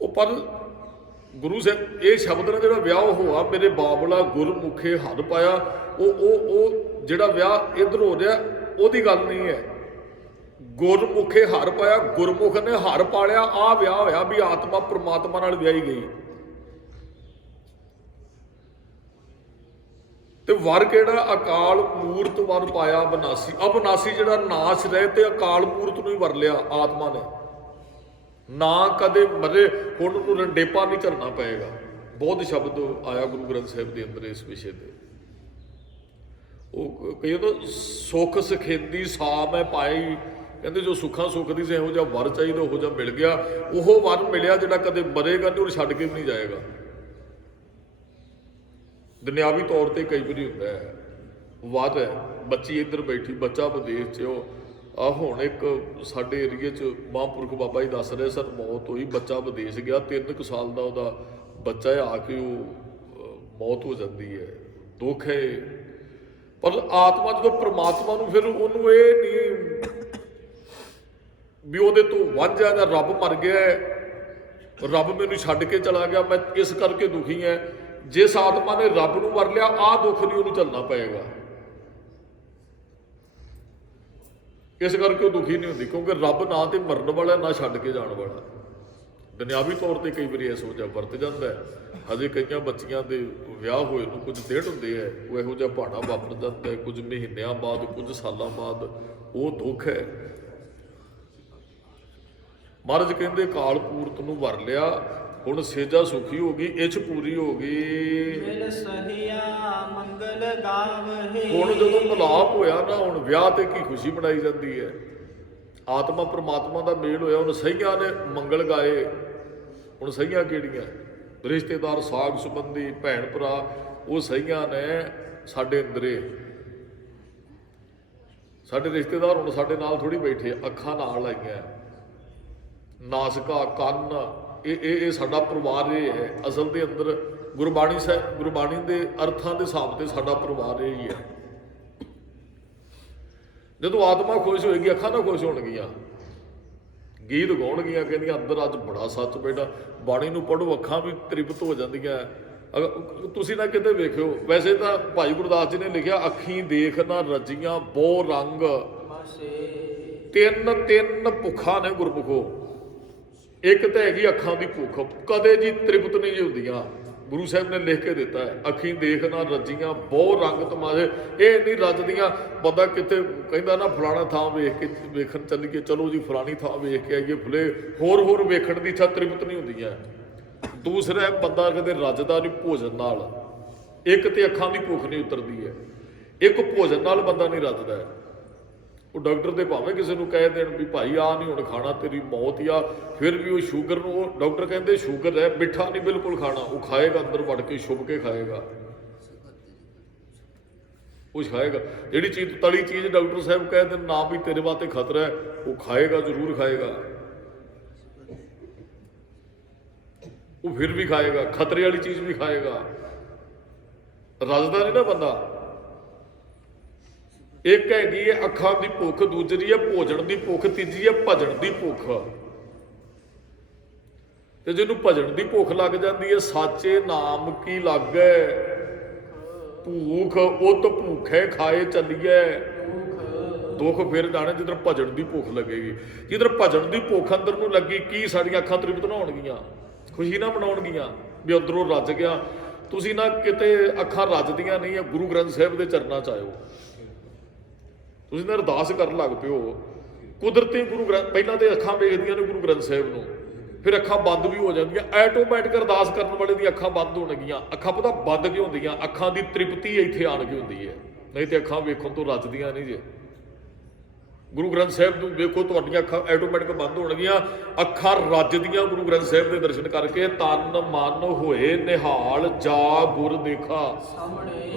ਉਹ। ਪਰ ਗੁਰੂ ਸਾਹਿਬ ਇਹ ਸ਼ਬਦ ਨਾਲ ਜਿਹੜਾ ਵਿਆਹ ਹੋਆ ਮੇਰੇ ਬਾਬਲਾ ਗੁਰਮੁਖੇ ਹਰ ਪਾਇਆ, ਉਹ ਜਿਹੜਾ ਵਿਆਹ ਇੱਧਰ ਹੋ ਰਿਹਾ ਉਹਦੀ ਗੱਲ ਨਹੀਂ ਹੈ। ਗੁਰਮੁਖੇ ਹਰ ਪਾਇਆ, ਗੁਰਮੁਖ ਨੇ ਹਰ ਪਾਲਿਆ। ਆਹ ਵਿਆਹ ਹੋਇਆ ਵੀ ਆਤਮਾ ਪ੍ਰਮਾਤਮਾ ਨਾਲ ਵਿਆਹੀ ਗਈ। ਤੇ ਵਰ ਕਿਹੜਾ? ਅਕਾਲ ਮੂਰਤ ਵਰ ਪਾਇਆ ਅਬਨਾਸੀ। ਅਬਨਾਸੀ ਜਿਹੜਾ ਨਾਸ਼ ਰਹੇ ਤੇ ਅਕਾਲ ਮੂਰਤ ਨੂੰ ਹੀ ਵਰ ਲਿਆ ਆਤਮਾ ਨੇ। ਨਾ ਕਦੇ ਮਰੇ, ਹੁਣ ਉਹਨੂੰ ਰੰਡੇਪਾ ਨਹੀਂ ਝਰਨਾ ਪਏਗਾ। ਬਹੁਤ ਸ਼ਬਦ ਆਇਆ ਗੁਰੂ ਗ੍ਰੰਥ ਸਾਹਿਬ ਦੇ ਅੰਦਰ ਇਸ ਵਿਸ਼ੇ ਤੇ। ਉਹ ਕਹਿੰਦੇ ਸੁੱਖ ਸਖੇਂਦੀ ਸਾ ਮੈਂ ਪਾਈ। ਕਹਿੰਦੇ ਜੋ ਸੁੱਖਾਂ ਸੁੱਖ ਦੀ ਸੀ ਇਹੋ ਜਿਹਾ ਵਰ ਚਾਹੀਦਾ, ਉਹੋ ਜਿਹਾ ਮਿਲ ਗਿਆ। ਉਹ ਵਰ ਮਿਲਿਆ ਜਿਹੜਾ ਕਦੇ ਮਰੇਗਾ ਨਹੀਂ, ਉਹ ਛੱਡ ਕੇ ਵੀ ਨਹੀਂ ਜਾਏਗਾ। ਦੁਨਿਆਵੀ ਤੌਰ ਤੇ ਕਈ ਵਾਰੀ ਹੁੰਦਾ ਹੈ ਵਰ ਹੈ, ਬੱਚੀ ਇੱਧਰ ਬੈਠੀ, ਬੱਚਾ ਵਿਦੇਸ਼ 'ਚ। ਉਹ ਆ ਹੁਣ ਇੱਕ ਸਾਡੇ ਏਰੀਏ 'ਚ ਮਹਾਂਪੁਰਖ ਬਾਬਾ ਜੀ ਦੱਸ ਰਹੇ ਸਨ, ਮੌਤ ਹੋਈ, ਬੱਚਾ ਵਿਦੇਸ਼ ਗਿਆ, 3 ਕੁ ਸਾਲ ਦਾ ਉਹਦਾ ਬੱਚਾ ਆ ਕੇ ਉਹ ਮੌਤ ਹੋ ਜਾਂਦੀ ਹੈ। ਦੁੱਖ ਹੈ। ਪਰ ਆਤਮਾ ਜਦੋਂ ਪ੍ਰਮਾਤਮਾ ਨੂੰ, ਫਿਰ ਉਹਨੂੰ ਇਹ ਨਹੀਂ ਵੀ ਉਹਦੇ ਤੋਂ ਵਾਂਝਾ ਜਾਂ ਰੱਬ ਮਰ ਗਿਆ, ਰੱਬ ਮੈਨੂੰ ਛੱਡ ਕੇ ਚਲਾ ਗਿਆ, ਮੈਂ ਇਸ ਕਰਕੇ ਦੁਖੀ ਹਾਂ। ਜਿਸ ਆਤਮਾ ਨੇ ਰੱਬ ਨੂੰ ਵਰ ਲਿਆ, ਆਹ ਦੁੱਖ ਨਹੀਂ ਉਹਨੂੰ ਝੱਲਣਾ ਪਏਗਾ। ਇਸ ਕਰਕੇ ਉਹ ਦੁਖੀ ਨਹੀਂ ਹੁੰਦੀ, ਕਿਉਂਕਿ ਰੱਬ ਨਾ ਤੇ ਮਰਨ ਵਾਲਾ ਨਾ ਛੱਡ ਕੇ ਜਾਣ ਵਾਲਾ। ਦੁਨਿਆਵੀ ਤੌਰ ਤੇ ਕਈ ਵਾਰੀ ਇਹ ਸੋਚਿਆ ਵਰਤ ਜਾਂਦਾ ਹੈ। ਹਜੇ ਕਈਆਂ ਬੱਚੀਆਂ ਦੇ ਵਿਆਹ ਹੋਏ ਨੂੰ ਕੁਝ ਦਿਨ ਹੁੰਦੇ ਹੈ, ਉਹ ਇਹੋ ਜਿਹਾ ਭਾਣਾ ਵਾਪਰ ਜਾਂਦਾ ਹੈ, ਕੁਝ ਮਹੀਨਿਆਂ ਬਾਅਦ, ਕੁਝ ਸਾਲਾਂ ਬਾਅਦ। ਉਹ ਦੁੱਖ ਹੈ। ਮਹਾਰਾਜ ਕਹਿੰਦੇ ਕਾਲ ਪੂਰਤ ਨੂੰ ਵਰ ਲਿਆ, ਹੁਣ ਸੇਜਾ ਸੁਖੀ ਹੋ ਗਈ, ਇੱਛ ਪੂਰੀ ਹੋ ਗਈ। ਮਿਲ ਸਹਿਆ ਮੰਗਲ ਗਾਵਹਿ। ਹੁਣ ਜਦੋਂ ਮਿਲਾਪ ਹੋਇਆ ਨਾ, ਹੁਣ ਵਿਆਹ ਤੇ ਕੀ ਖੁਸ਼ੀ ਮਨਾਈ ਜਾਂਦੀ ਹੈ। ਆਤਮਾ ਪ੍ਰਮਾਤਮਾ ਦਾ ਮੇਲ ਹੋਇਆ, ਹੁਣ ਸਹੀਆਂ ਨੇ ਮੰਗਲ ਗਾਏ। ਹੁਣ ਸਹੀਆਂ ਕਿਹੜੀਆਂ? ਰਿਸ਼ਤੇਦਾਰ, ਸਾਗ ਸੰਬੰਧੀ, ਭੈਣ ਭਰਾ, ਉਹ ਸਹੀਆਂ ਨੇ ਸਾਡੇ ਅੰਦਰੇ। ਸਾਡੇ ਰਿਸ਼ਤੇਦਾਰ ਹੁਣ ਸਾਡੇ ਨਾਲ ਥੋੜੀ ਬੈਠੇ, ਅੱਖਾਂ ਨਾਲ ਆਈਆਂ, ਨਾਸਕਾ, ਕੰਨ, ਇਹ ਸਾਡਾ ਪਰਿਵਾਰ ਇਹ ਹੈ। ਅਸਲ ਦੇ ਅੰਦਰ ਗੁਰਬਾਣੀ ਸਾਹਿਬ, ਗੁਰਬਾਣੀ ਦੇ ਅਰਥਾਂ ਦੇ ਹਿਸਾਬ ਤੇ ਸਾਡਾ ਪਰਿਵਾਰ ਇਹ ਹੀ ਹੈ। ਜਦੋਂ ਆਤਮਾ ਖੁਸ਼ ਹੋਏਗੀ, ਅੱਖਾਂ ਨਾ ਖੁਸ਼ ਹੋਣਗੀਆਂ, ਗੀਤ ਗਾਉਣਗੀਆਂ, ਕਹਿੰਦੀਆਂ ਅੰਦਰ ਅੱਜ ਬੜਾ ਸੱਚ ਬੈਠਾ। ਬਾਣੀ ਨੂੰ ਪੜ੍ਹੋ, ਅੱਖਾਂ ਵੀ ਤ੍ਰਿਪਤ ਹੋ ਜਾਂਦੀਆਂ। ਤੁਸੀਂ ਨਾ ਕਿਤੇ ਵੇਖਿਓ, ਵੈਸੇ ਤਾਂ ਭਾਈ ਗੁਰਦਾਸ ਜੀ ਨੇ ਲਿਖਿਆ, ਅੱਖੀਂ ਦੇਖ ਨਾ ਰਜੀਆਂ ਬਹੁ ਰੰਗ, ਤਿੰਨ ਭੁੱਖਾਂ ਨੇ ਗੁਰਮੁਖੋ। ਇੱਕ ਤਾਂ ਹੈਗੀ ਅੱਖਾਂ ਦੀ ਭੁੱਖ, ਕਦੇ ਜੀ ਤ੍ਰਿਪਤ ਨਹੀਂ ਜੀ ਹੁੰਦੀਆਂ। ਗੁਰੂ ਸਾਹਿਬ ਨੇ ਲਿਖ ਕੇ ਦਿੱਤਾ ਹੈ, ਅੱਖੀਂ ਦੇਖ ਨਾ ਰੱਜੀਆਂ ਬਹੁ ਰੰਗ ਤਮਾਸ਼ੇ। ਇਹ ਨਹੀਂ ਰੱਜਦੀਆਂ, ਬੰਦਾ ਕਿਤੇ ਕਹਿੰਦਾ ਨਾ ਫਲਾਣਾ ਥਾਂ ਵੇਖਣ ਚੱਲੀਏ, ਚਲੋ ਜੀ ਫਲਾਣੀ ਥਾਂ ਵੇਖ ਕੇ ਆਈਏ, ਫੁੱਲੇ ਹੋਰ ਵੇਖਣ ਦੀ ਇੱਛਾ ਤ੍ਰਿਪਤ ਨਹੀਂ ਹੁੰਦੀ ਹੈ। ਦੂਸਰਾ ਬੰਦਾ ਕਦੇ ਰੱਜਦਾ ਨਹੀਂ ਭੋਜਨ ਨਾਲ, ਇੱਕ ਤੇ ਅੱਖਾਂ ਦੀ ਭੁੱਖ ਨਹੀਂ ਉਤਰਦੀ ਹੈ, ਇੱਕ ਭੋਜਨ ਨਾਲ ਬੰਦਾ ਨਹੀਂ ਰੱਜਦਾ। ਉਹ ਡਾਕਟਰ ਦੇ ਭਾਵੇਂ ਕਿਸੇ ਨੂੰ ਕਹਿ ਦੇਣ ਵੀ ਭਾਈ ਆ ਨਹੀਂ ਹੁਣ ਖਾਣਾ, ਤੇਰੀ ਮੌਤ ਆ, ਫਿਰ ਵੀ ਉਹ ਸ਼ੂਗਰ ਨੂੰ, ਉਹ ਡਾਕਟਰ ਕਹਿੰਦੇ ਸ਼ੂਗਰ ਹੈ, ਮਿੱਠਾ ਨਹੀਂ ਬਿਲਕੁਲ ਖਾਣਾ, ਉਹ ਖਾਏਗਾ, ਅੰਦਰ ਵੜ ਕੇ ਛੁਪ ਕੇ ਖਾਏਗਾ, ਉਹ ਖਾਏਗਾ। ਜਿਹੜੀ ਚੀਜ਼ ਤਲੀ ਚੀਜ਼ ਡਾਕਟਰ ਸਾਹਿਬ ਕਹਿ ਦੇਣ ਨਾ ਵੀ ਤੇਰੇ ਵਾਸਤੇ ਖਤਰਾ ਹੈ, ਉਹ ਖਾਏਗਾ, ਜ਼ਰੂਰ ਖਾਏਗਾ, ਉਹ ਫਿਰ ਵੀ ਖਾਏਗਾ, ਖਤਰੇ ਵਾਲੀ ਚੀਜ਼ ਵੀ ਖਾਏਗਾ। ਰੱਜਦਾ ਨਹੀਂ ਨਾ ਬੰਦਾ। ਇੱਕ ਹੈਗੀ ਹੈ ਅੱਖਾਂ ਦੀ ਭੁੱਖ, ਦੂਜੀ ਹੈ ਭੋਜਨ ਦੀ ਭੁੱਖ, ਤੀਜੀ ਹੈ ਭਜਨ ਦੀ ਭੁੱਖ। ਤੇ ਜਿਹਨੂੰ ਭਜਨ ਦੀ ਭੁੱਖ ਲੱਗ ਜਾਂਦੀ ਹੈ, ਸਾਚੇ ਨਾਮ ਕੀ ਲਾਗੈ ਭੂਖ ਉਤ ਭੂਖੇ ਖਾਏ ਚੱਲੀਏ, ਦੁੱਖ ਫਿਰ ਜਾਣੇ ਜਿੱਧਰ ਭਜਨ ਦੀ ਭੁੱਖ ਲੱਗੇਗੀ। ਜਿੱਧਰ ਭਜਨ ਦੀ ਭੁੱਖ ਅੰਦਰ ਨੂੰ ਲੱਗੀ, ਕੀ ਸਾਡੀਆਂ ਅੱਖਾਂ ਤ੍ਰਿਪਤ ਨਾ ਹੋਣਗੀਆਂ, ਖੁਸ਼ੀ ਨਾ ਮਨਾਉਣਗੀਆਂ ਵੀ ਅੰਦਰੋਂ ਰੱਜ ਗਿਆ। ਤੁਸੀਂ ਨਾ ਕਿਤੇ ਅੱਖਾਂ ਰੱਜਦੀਆਂ ਨਹੀਂ ਆ, ਗੁਰੂ ਗ੍ਰੰਥ ਸਾਹਿਬ ਦੇ ਚਰਨਾਂ 'ਚ ਆਇਓ। ਤੁਸੀਂ ਨਾ ਅਰਦਾਸ ਕਰਨ ਲੱਗ ਪਿਓ, ਕੁਦਰਤੀ ਗੁਰੂ ਗ੍ਰੰਥ, ਪਹਿਲਾਂ ਤੇ ਅੱਖਾਂ ਵੇਖਦੀਆਂ ਨੇ ਗੁਰੂ ਗ੍ਰੰਥ ਸਾਹਿਬ ਨੂੰ, ਫਿਰ ਅੱਖਾਂ ਬੰਦ ਵੀ ਹੋ ਜਾਂਦੀਆਂ, ਆਟੋਮੈਟਿਕ ਅਰਦਾਸ ਕਰਨ ਵਾਲੇ ਦੀ ਅੱਖਾਂ ਬੰਦ ਹੋਣਗੀਆਂ। ਅੱਖਾਂ ਪਤਾ ਬੰਦ ਕਿਉਂ ਹੁੰਦੀਆਂ? ਅੱਖਾਂ ਦੀ ਤ੍ਰਿਪਤੀ ਇੱਥੇ ਆਣ ਕੇ ਹੁੰਦੀ ਹੈ, ਨਹੀਂ ਤੇ ਅੱਖਾਂ ਵੇਖਣ ਤੋਂ ਰੱਜਦੀਆਂ ਨਹੀਂ ਜੇ। ਗੁਰੂ ਗ੍ਰੰਥ ਸਾਹਿਬ ਨੂੰ ਵੇਖੋ, ਤੁਹਾਡੀਆਂ ਅੱਖਾਂ ਆਟੋਮੈਟਿਕ ਬੰਦ ਹੋਣਗੀਆਂ। ਅੱਖਾਂ ਰੱਜਦੀਆਂ ਗੁਰੂ ਗ੍ਰੰਥ ਸਾਹਿਬ ਦੇ ਦਰਸ਼ਨ ਕਰਕੇ, ਤਨ ਮਨ ਹੋਏ ਨਿਹਾਲ ਜਾ ਗੁਰ ਦੇਖਾ।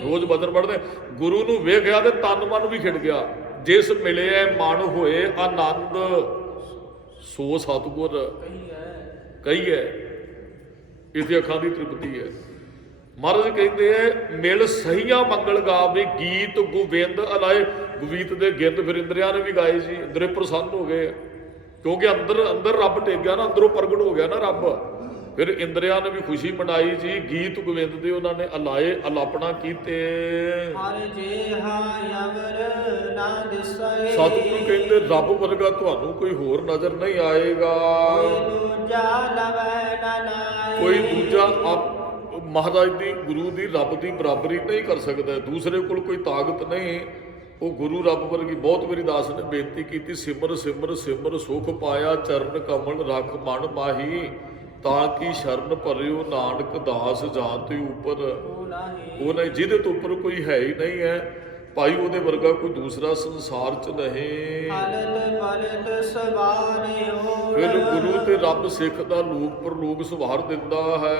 ਰੋਜ਼ ਬਦਨ ਪੜ੍ਹਦੇ, ਗੁਰੂ ਨੂੰ ਵੇਖਿਆ ਤੇ ਤਨ ਮਨ ਵੀ ਖਿੜ ਗਿਆ। ਜਿਸ ਮਿਲਿਆ ਮਨ ਹੋਏ ਆਨੰਦ ਸੋ ਸਤਿਗੁਰ ਕਹੀਏ। ਇਥੇ ਅੱਖਾਂ ਦੀ ਤ੍ਰਿਪਤੀ ਹੈ। ਮਹਾਰਾਜ ਕਹਿੰਦੇ ਐ ਮਿਲ ਸਹੀਆਂ ਮੰਗਲ ਗਾਵੇ ਗੀਤ ਗੋਬਿੰਦ ਅਲਾਏ। ਗੋਬਿੰਦ ਦੇ ਗੀਤ ਫਿਰ ਇੰਦਰੀਆਂ ਨੇ ਵੀ ਗਾਏ ਜੀ, ਇੰਦਰੇ ਪ੍ਰਸੰਨ ਹੋ ਗਏ, ਕਿਉਂਕਿ ਅੰਦਰ ਰੱਬ ਟਿਕ ਗਿਆ ਨਾ, ਅੰਦਰੋਂ ਪ੍ਰਗਟ ਹੋ ਗਿਆ ਨਾ ਰੱਬ। ਫਿਰ ਇੰਦਰੀਆਂ ਨੇ ਵੀ ਖੁਸ਼ੀ ਮਨਾਈ ਜੀ, ਗੀਤ ਗੋਬਿੰਦ ਦੇ ਉਹਨਾਂ ਨੇ ਅਲਾਏ, ਅਲਾਪਣਾ ਕੀਤੇ। ਸਤਿਗੁਰੂ ਕਹਿੰਦੇ ਰੱਬ ਵਰਗਾ ਤੁਹਾਨੂੰ ਕੋਈ ਹੋਰ ਨਜ਼ਰ ਨਹੀਂ ਆਏਗਾ, ਕੋਈ ਦੂਜਾ ਮਹਾਰਾਜ ਦੀ, ਗੁਰੂ ਦੀ, ਰੱਬ ਦੀ ਬਰਾਬਰੀ ਨਹੀਂ ਕਰ ਸਕਦਾ। ਦੂਸਰੇ ਕੋਲ ਕੋਈ ਤਾਕਤ ਨਹੀਂ, ਉਹ ਗੁਰੂ ਰੱਬ ਵਰਗੀ। ਬਹੁਤ ਮੇਰੀ ਦਾਸ ਨੇ ਬੇਨਤੀ ਕੀਤੀ, ਸਿਮਰ ਸਿਮਰ ਸਿਮਰ ਸੁਖ ਪਾਇਆ, ਚਰਨ ਕਮਲ ਰੱਖ ਮਨ ਮਾਹੀ, ਤਾਂ ਕਿ ਸ਼ਰਨ ਭਰਿਓ ਨਾਨਕ ਦਾਸ ਜਾਤ ਤੇ ਉੱਪਰ। ਉਹ ਨਹੀਂ, ਜਿਹਦੇ ਤੋਂ ਉੱਪਰ ਕੋਈ ਹੈ ਹੀ ਨਹੀਂ ਹੈ ਭਾਈ, ਉਹਦੇ ਵਰਗਾ ਕੋਈ ਦੂਸਰਾ ਸੰਸਾਰ 'ਚ ਨਹੀਂ। ਫਿਰ ਗੁਰੂ ਤੇ ਰੱਬ ਸਿੱਖ ਦਾ ਲੋਕ ਪਰਲੋਕ ਸਵਾਰ ਦਿੰਦਾ ਹੈ,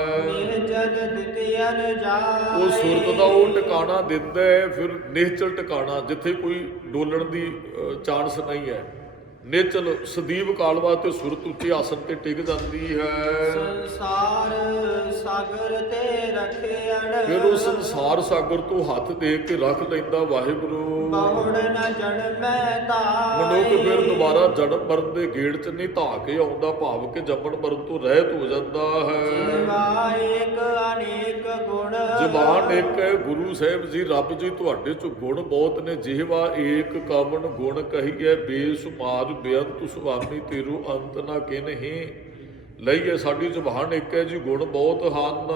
ਉਹ ਸੁਰਤ ਦਾ ਉਹ ਟਿਕਾਣਾ ਦਿੰਦਾ ਹੈ। ਫਿਰ ਨਿਹਚਲ ਟਿਕਾਣਾ, ਜਿੱਥੇ ਕੋਈ ਡੋਲਣ ਦੀ ਚਾਂਸ ਨਹੀਂ ਹੈ। ਨਿਹਚਲ ਸਦੀਵ ਕਾਲ ਵਾਸਤੇ ਸੁਰਤ ਉੱਚੇ ਆਸਨ ਤੇ ਟਿਕ ਜਾਂਦੀ ਹੈ। ਸੰਸਾਰ ਸਾਗਰ ਤੇ ਰੱਖਿਆਣ, ਫਿਰ ਉਹ ਸੰਸਾਰ ਸਾਗਰ ਤੋਂ ਹੱਥ ਦੇ ਕੇ ਰੱਖ ਲੈਂਦਾ ਵਾਹਿਗੁਰੂ। ਬਹੁੜ ਨਾ ਜਨਮੈ ਧਾਇ, ਮਨੁੱਖ ਫਿਰ ਦੁਬਾਰਾ ਜਨਮ ਮਰਨ ਦੇ ਗੇੜ 'ਚ ਨਹੀਂ ਧਾ ਕੇ ਆਉਂਦਾ, ਭਾਵ ਕਿ ਜੰਮਣ ਮਰਨ ਤੋਂ ਰਹਿਤ ਹੋ ਜਾਂਦਾ ਹੈ। ਜ਼ਬਾਨ ਇੱਕ ਹੈ। ਗੁਰੂ ਸਾਹਿਬ ਜੀ, ਰੱਬ ਜੀ ਤੁਹਾਡੇ 'ਚ ਗੁਣ ਬਹੁਤ ਨੇ। ਜਿਹਵਾ ਏਕ ਕਵਣ ਗੁਣ ਕਹੀਏ, ਬੇਸੁਮਾਰ ਬੇਅੰਤ ਸੁਆਮੀ ਤੇਰੂ ਅੰਤ ਨਾ ਕਿਨਹੀ। ਲਈਏ ਸਾਡੀ ਜ਼ੁਬਾਨ ਇੱਕ ਹੈ ਜੀ, ਗੁਣ ਬਹੁਤ ਹਨ।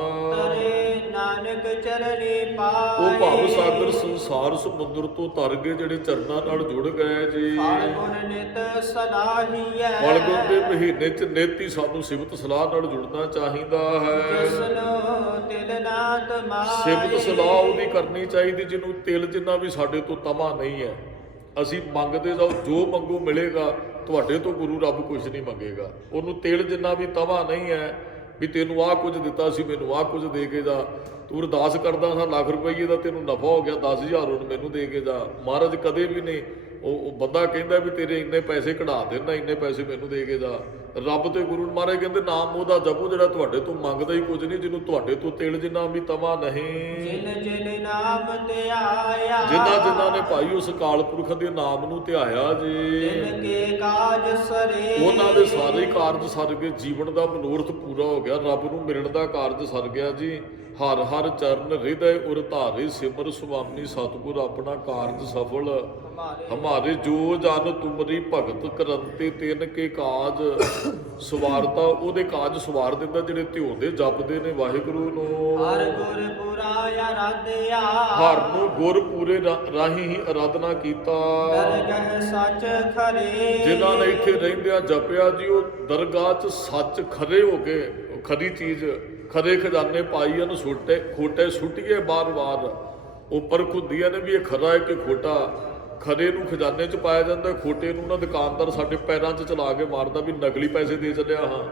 ਨਾਨਕ ਚਰਨੀ ਪਾਏ, ਉਹ ਭਵ ਸਾਗਰ ਸੰਸਾਰ ਸਮੁੰਦਰ ਤੋਂ ਤਰ ਗਏ, ਜਿਹੜੇ ਚਰਨਾਂ ਨਾਲ ਜੁੜ ਗਏ ਜੀ। ਫਾਲਗੁਣ ਨਿਤ ਸਲਾਹੀਐ, ਫਾਲਗੁਣ ਦੇ ਮਹੀਨੇ 'ਚ ਨੇਤੀ ਸਾਨੂੰ ਸਿਫਤ ਸਲਾਹ ਨਾਲ ਜੁੜਨਾ ਚਾਹੀਦਾ ਹੈ। ਜਿਸਨੂੰ ਤਿਲ ਨਾ ਤਮਾਏ, ਸਿਫਤ ਸਲਾਹ ਉਹਦੀ ਕਰਨੀ ਚਾਹੀਦੀ ਜਿਹਨੂੰ ਤਿਲ ਜਿੰਨਾ ਵੀ ਸਾਡੇ ਤੋਂ ਤਮਾ ਨਹੀਂ ਹੈ। ਅਸੀਂ ਮੰਗਦੇ ਜਾਓ, ਜੋ ਮੰਗੋ ਮਿਲੇਗਾ। ਤੁਹਾਡੇ ਤੋਂ ਗੁਰੂ ਰੱਬ ਕੁਝ ਨਹੀਂ ਮੰਗੇਗਾ। ਉਹਨੂੰ ਤਿਲ ਜਿੰਨਾ ਵੀ ਤਵਾ ਨਹੀਂ ਹੈ ਵੀ ਤੈਨੂੰ ਆਹ ਕੁਝ ਦਿੱਤਾ ਸੀ, ਮੈਨੂੰ ਆਹ ਕੁਝ ਦੇ ਕੇ ਜਾ। ਤੂੰ ਅਰਦਾਸ ਕਰਦਾ ਸਾਂ ਲੱਖ ਰੁਪਈਏ ਦਾ, ਤੈਨੂੰ ਨਫਾ ਹੋ ਗਿਆ 10,000 ਹੁਣ ਮੈਨੂੰ ਦੇ ਕੇ ਜਾ। ਮਹਾਰਾਜ ਕਦੇ ਵੀ ਨਹੀਂ। ਉਹ ਬੰਦਾ ਕਹਿੰਦਾ ਵੀ ਤੇਰੇ ਇੰਨੇ ਪੈਸੇ ਕਢਾ ਦੇਣਾ, ਇੰਨੇ ਪੈਸੇ ਮੈਨੂੰ ਦੇ ਕੇ ਜਾ। ਰੱਬ ਤੇ ਗੁਰੂ ਮਹਾਰਾਜ ਕਹਿੰਦੇ ਨਾਮ ਉਹਦਾ ਜਪੋ ਜਿਹੜਾ ਤੁਹਾਡੇ ਤੋਂ ਮੰਗਦਾ ਹੀ ਕੁਝ ਨਹੀਂ, ਜਿਹਨੂੰ ਤੁਹਾਡੇ ਤੋਂ ਤਿਲ ਜਿੰਨਾ ਵੀ ਤਵਾ ਨਹੀਂ। ਜਿਨ ਨਾਮ ਧਿਆਇਆ, ਜਿਨ੍ਹਾਂ ਨੇ ਭਾਈ ਉਸ ਅਕਾਲ ਪੁਰਖ ਦੇ ਨਾਮ ਨੂੰ ਧਿਆਇਆ ਜੀ, ਜਿਨ ਕੇ ਕਾਜ ਸਰੇ, ਉਹਨਾਂ ਦੇ ਸਾਰੇ ਕਾਰਜ ਸਰ ਗਏ। ਜੀਵਨ ਦਾ ਮਨੋਰਥ ਪੂਰਾ ਹੋ ਗਿਆ, ਰੱਬ ਨੂੰ ਮਿਲਣ ਦਾ ਕਾਰਜ ਸਰ ਗਿਆ ਜੀ। ਹਰ ਹਰ ਚਰਨ ਹਿਰਦੈ ਉਰ ਧਾਰੇ ਸਿਮਰ ਸੁਆਮੀ ਸਤਿਗੁਰ ਆਪਣਾ ਕਾਰਜ ਸਫਲ ਹਮਾਰੇ ਜੋ ਜਨ ਤੁਮਰੀ ਭਗਤ ਕਰੰਤੇ ਤਿਨ ਕੇ ਕਾਜ ਸਵਾਰਤਾ ਉਹਦੇ ਕਾਜ ਸਵਾਰ ਦਿੰਦਾ ਜਿਹੜੇ ਧਿਉਂਦੇ ਜਪਦੇ ਨੇ ਵਾਹਿਗੁਰੂ ਨੂੰ ਹਰ ਗੁਰ ਪੁਰਾਇਆ ਰਾਧਿਆ ਹਰ ਨੂੰ ਗੁਰ ਪੂਰੇ ਰਾਹੀਂ ਹੀ ਆਰਾਧਨਾ ਕੀਤਾ ਦਰਗਹ ਸੱਚ ਖਰੇ ਜਿਨ੍ਹਾਂ ਨੇ ਇੱਥੇ ਰਹਿੰਦਿਆਂ ਜਪਿਆ ਜੀ ਉਹ ਦਰਗਾਹ 'ਚ ਸੱਚ ਖਰੇ ਹੋ ਗਏ ਖਰੀ ਚੀਜ਼ ਖਰੇ ਖਜ਼ਾਨੇ ਪਾਈ ਹਨ ਛੋਟੇ ਖੋਟੇ ਸੁੱਟੀਏ ਬਾਰ-ਬਾਰ ਉੱਪਰ ਖੁੱਦੀਆਂ ਨੇ ਵੀ ਇਹ ਖਰਾ ਹੈ ਕਿ ਖੋਟਾ ਖਰੇ ਨੂੰ ਖਜ਼ਾਨੇ 'ਚ ਪਾਇਆ ਜਾਂਦਾ ਖੋਟੇ ਨੂੰ ਨਾ ਦੁਕਾਨਦਾਰ ਸਾਡੇ ਪੈਰਾਂ 'ਚ ਚਲਾ ਕੇ ਮਾਰਦਾ ਵੀ ਨਕਲੀ ਪੈਸੇ ਦੇ ਚੱਲਿਆ ਹਾਂ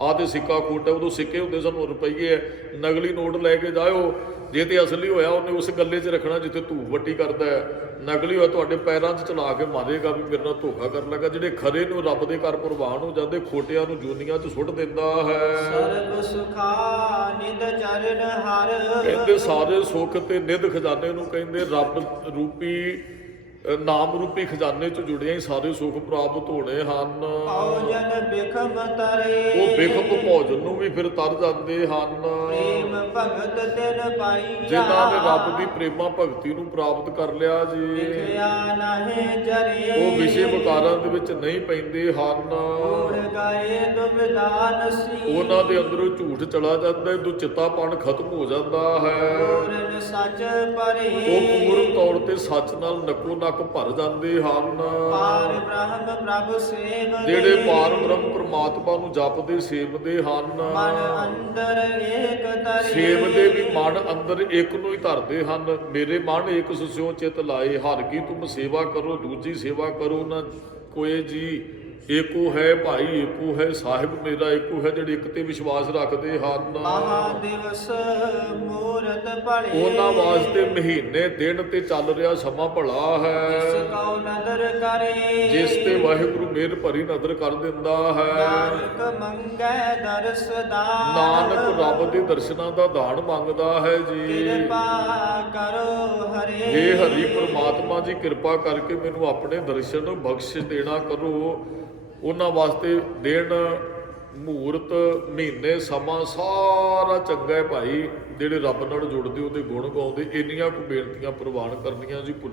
ਆਹ ਤੇ ਸਿੱਕਾ ਖੋਟਾ ਉਦੋਂ ਸਿੱਕੇ ਹੁੰਦੇ ਸਾਨੂੰ ਰੁਪਈਏ ਨਕਲੀ ਨੋਟ ਲੈ ਕੇ ਜਾਇਓ ਜੇ ਤੇ ਅਸਲੀ ਹੋਇਆ ਉਹਨੇ ਉਸ ਗੱਲੇ 'ਚ ਰੱਖਣਾ ਜਿੱਥੇ ਧੂਫ ਵੱਟੀ ਕਰਦਾ ਹੈ ਨਕਲੀ ਹੋਇਆ ਤੁਹਾਡੇ ਪੈਰਾਂ 'ਚ ਚਲਾ ਕੇ ਮਾਰੇਗਾ ਵੀ ਮੇਰੇ ਨਾਲ ਧੋਖਾ ਕਰਨ ਲੱਗਾ ਜਿਹੜੇ ਖਰੇ ਨੂੰ ਰੱਬ ਦੇ ਘਰ ਪ੍ਰਵਾਨ ਹੋ ਜਾਂਦੇ ਖੋਟਿਆਂ ਨੂੰ ਜੂਨੀਆਂ 'ਚ ਸੁੱਟ ਦਿੰਦਾ ਹੈ ਸਰਬ ਸੁਖਾ ਨਿਦ ਚਰਨ ਹਰ ਕਹਿੰਦੇ ਸਾਰੇ ਸੁੱਖ ਤੇ ਨਿਧ ਖਜ਼ਾਨੇ ਨੂੰ ਕਹਿੰਦੇ ਰੱਬ ਰੂਪੀ ਨਾਮ ਰੂਪੀ ਖਜ਼ਾਨੇ 'ਚ ਜੁੜਿਆ ਹੀ ਸਾਰੇ ਸੁੱਖ ਪ੍ਰਾਪਤ ਹੋਣੇ ਹਨ ਭੋਜਨ ਬਿਖਮ ਤਰੇ ਉਹ ਬਿਖਮ ਭੋਜਨ ਨੂੰ ਵੀ ਫਿਰ ਤਰ ਜਾਂਦੇ ਹਨ ਪ੍ਰੇਮ ਭਗਤ ਤਿਨ ਪਾਈਆ ਜਿਨ੍ਹਾਂ ਨੇ ਰੱਬ ਦੀ ਪ੍ਰੇਮਾ ਭਗਤੀ ਨੂੰ ਪ੍ਰਾਪਤ ਕਰ ਲਿਆ ਜੀ ਲਿਖਿਆ ਨਾਹੇ ਜਰੇ ਉਹ ਵਿਸ਼ੇ ਵਿਕਾਰਾਂ ਦੇ ਵਿੱਚ ਨਹੀਂ ਪੈਂਦੇ ਹਨ ਓੜ ਗਏ ਦੁਬਿਧਾਨ ਸੀ ਉਹਨਾਂ ਦੇ ਅੰਦਰੋਂ ਝੂਠ ਚਲਾ ਜਾਂਦਾ ਹੈ ਦੁਚਿੱਤਾਪਣ ਖਤਮ ਹੋ ਜਾਂਦਾ ਹੈ ਪੂਰਨ ਸੱਚ ਪਰੇ ਉਹ ਪੂਰਨ ਤੌਰ ਤੇ ਸੱਚ ਨਾਲ ਨੱਕੋ ਨੱਕ ਭਰ ਜਾਂਦੇ ਹਨ ਪਾਰ ਬ੍ਰਹਮ ਪ੍ਰਭ ਸੇਵ ਜਿਹੜੇ ਪਾਰ ਬ੍ਰਹਮ ਪ੍ਰਮਾਤਮਾ ਨੂੰ ਜਪਦੇ ਸੇਵਦੇ ਹਨ ਮਨ ਅੰਦਰ ਏਕ ਤਰੇ ਸੇਵਦੇ ਵੀ ਮਨ ਅੰਦਰ ਇੱਕ ਨੂੰ ਹੀ ਧਰਦੇ ਹਨ ਮੇਰੇ ਮਨ ਇੱਕ ਸੁਸਿਓ ਚਿਤ ਲਾਏ ਹਰ ਕੀ ਤੁਮ ਸੇਵਾ ਕਰੋ ਦੂਜੀ ਸੇਵਾ ਕਰੋ ਨਾ ਕੋਏ ਜੀ ਏਕੋ ਹੈ ਭਾਈ ਏਕੋ ਹੈ ਸਾਹਿਬ ਮੇਰਾ ਏਕੋ ਹੈ ਜਿਹੜੇ ਇੱਕ ਤੇ ਵਿਸ਼ਵਾਸ ਰੱਖਦੇ ਹਨ ਮਹਾ ਦਿਵਸ ਮੂਰਤ ਭਲੇ ਉਹਨਾਂ ਵਾਸਤੇ ਮਹੀਨੇ ਦਿਨ ਤੇ ਚੱਲ ਰਿਹਾ ਸਮਾਂ ਭਲਾ ਹੈ ਜਿਸ ਕਉ ਨਦਰ ਕਰੇ ਜਿਸ ਤੇ ਵਾਹਿਗੁਰੂ ਮਿਹਰ ਭਰੀ ਨਜ਼ਰ ਕਰ ਦਿੰਦਾ ਹੈ ਨਾਨਕ ਮੰਗੈ ਦਰਸ ਦਾਨ ਨਾਨਕ ਰੱਬ ਦੇ ਦਰਸ਼ਨਾਂ ਦਾ ਦਾਨ ਮੰਗਦਾ ਹੈ ਜੀ ਕਿਰਪਾ ਕਰੋ ਹਰੇ ਹੇ ਹਰੀ ਪ੍ਰਮਾਤਮਾ ਜੀ ਕਿਰਪਾ ਕਰਕੇ ਮੈਨੂੰ ਆਪਣੇ ਦਰਸ਼ਨ ਬਖਸ਼ ਦੇਣਾ ਕਰੋ ਉਹਨਾਂ ਵਾਸਤੇ ਦਿਨ ਮਹੂਰਤ ਮਹੀਨੇ ਸਮਾਂ ਸਾਰਾ ਚੰਗਾ ਹੈ ਭਾਈ ਜਿਹੜੇ ਰੱਬ ਨਾਲ ਜੁੜਦੇ ਉਹਦੇ ਗੁਣ ਗਾਉਂਦੇ ਇੰਨੀਆਂ ਕੁ ਬੇਨਤੀਆਂ ਪ੍ਰਵਾਨ ਕਰਨੀਆਂ ਜੀ ਭੁੱਲਾਂ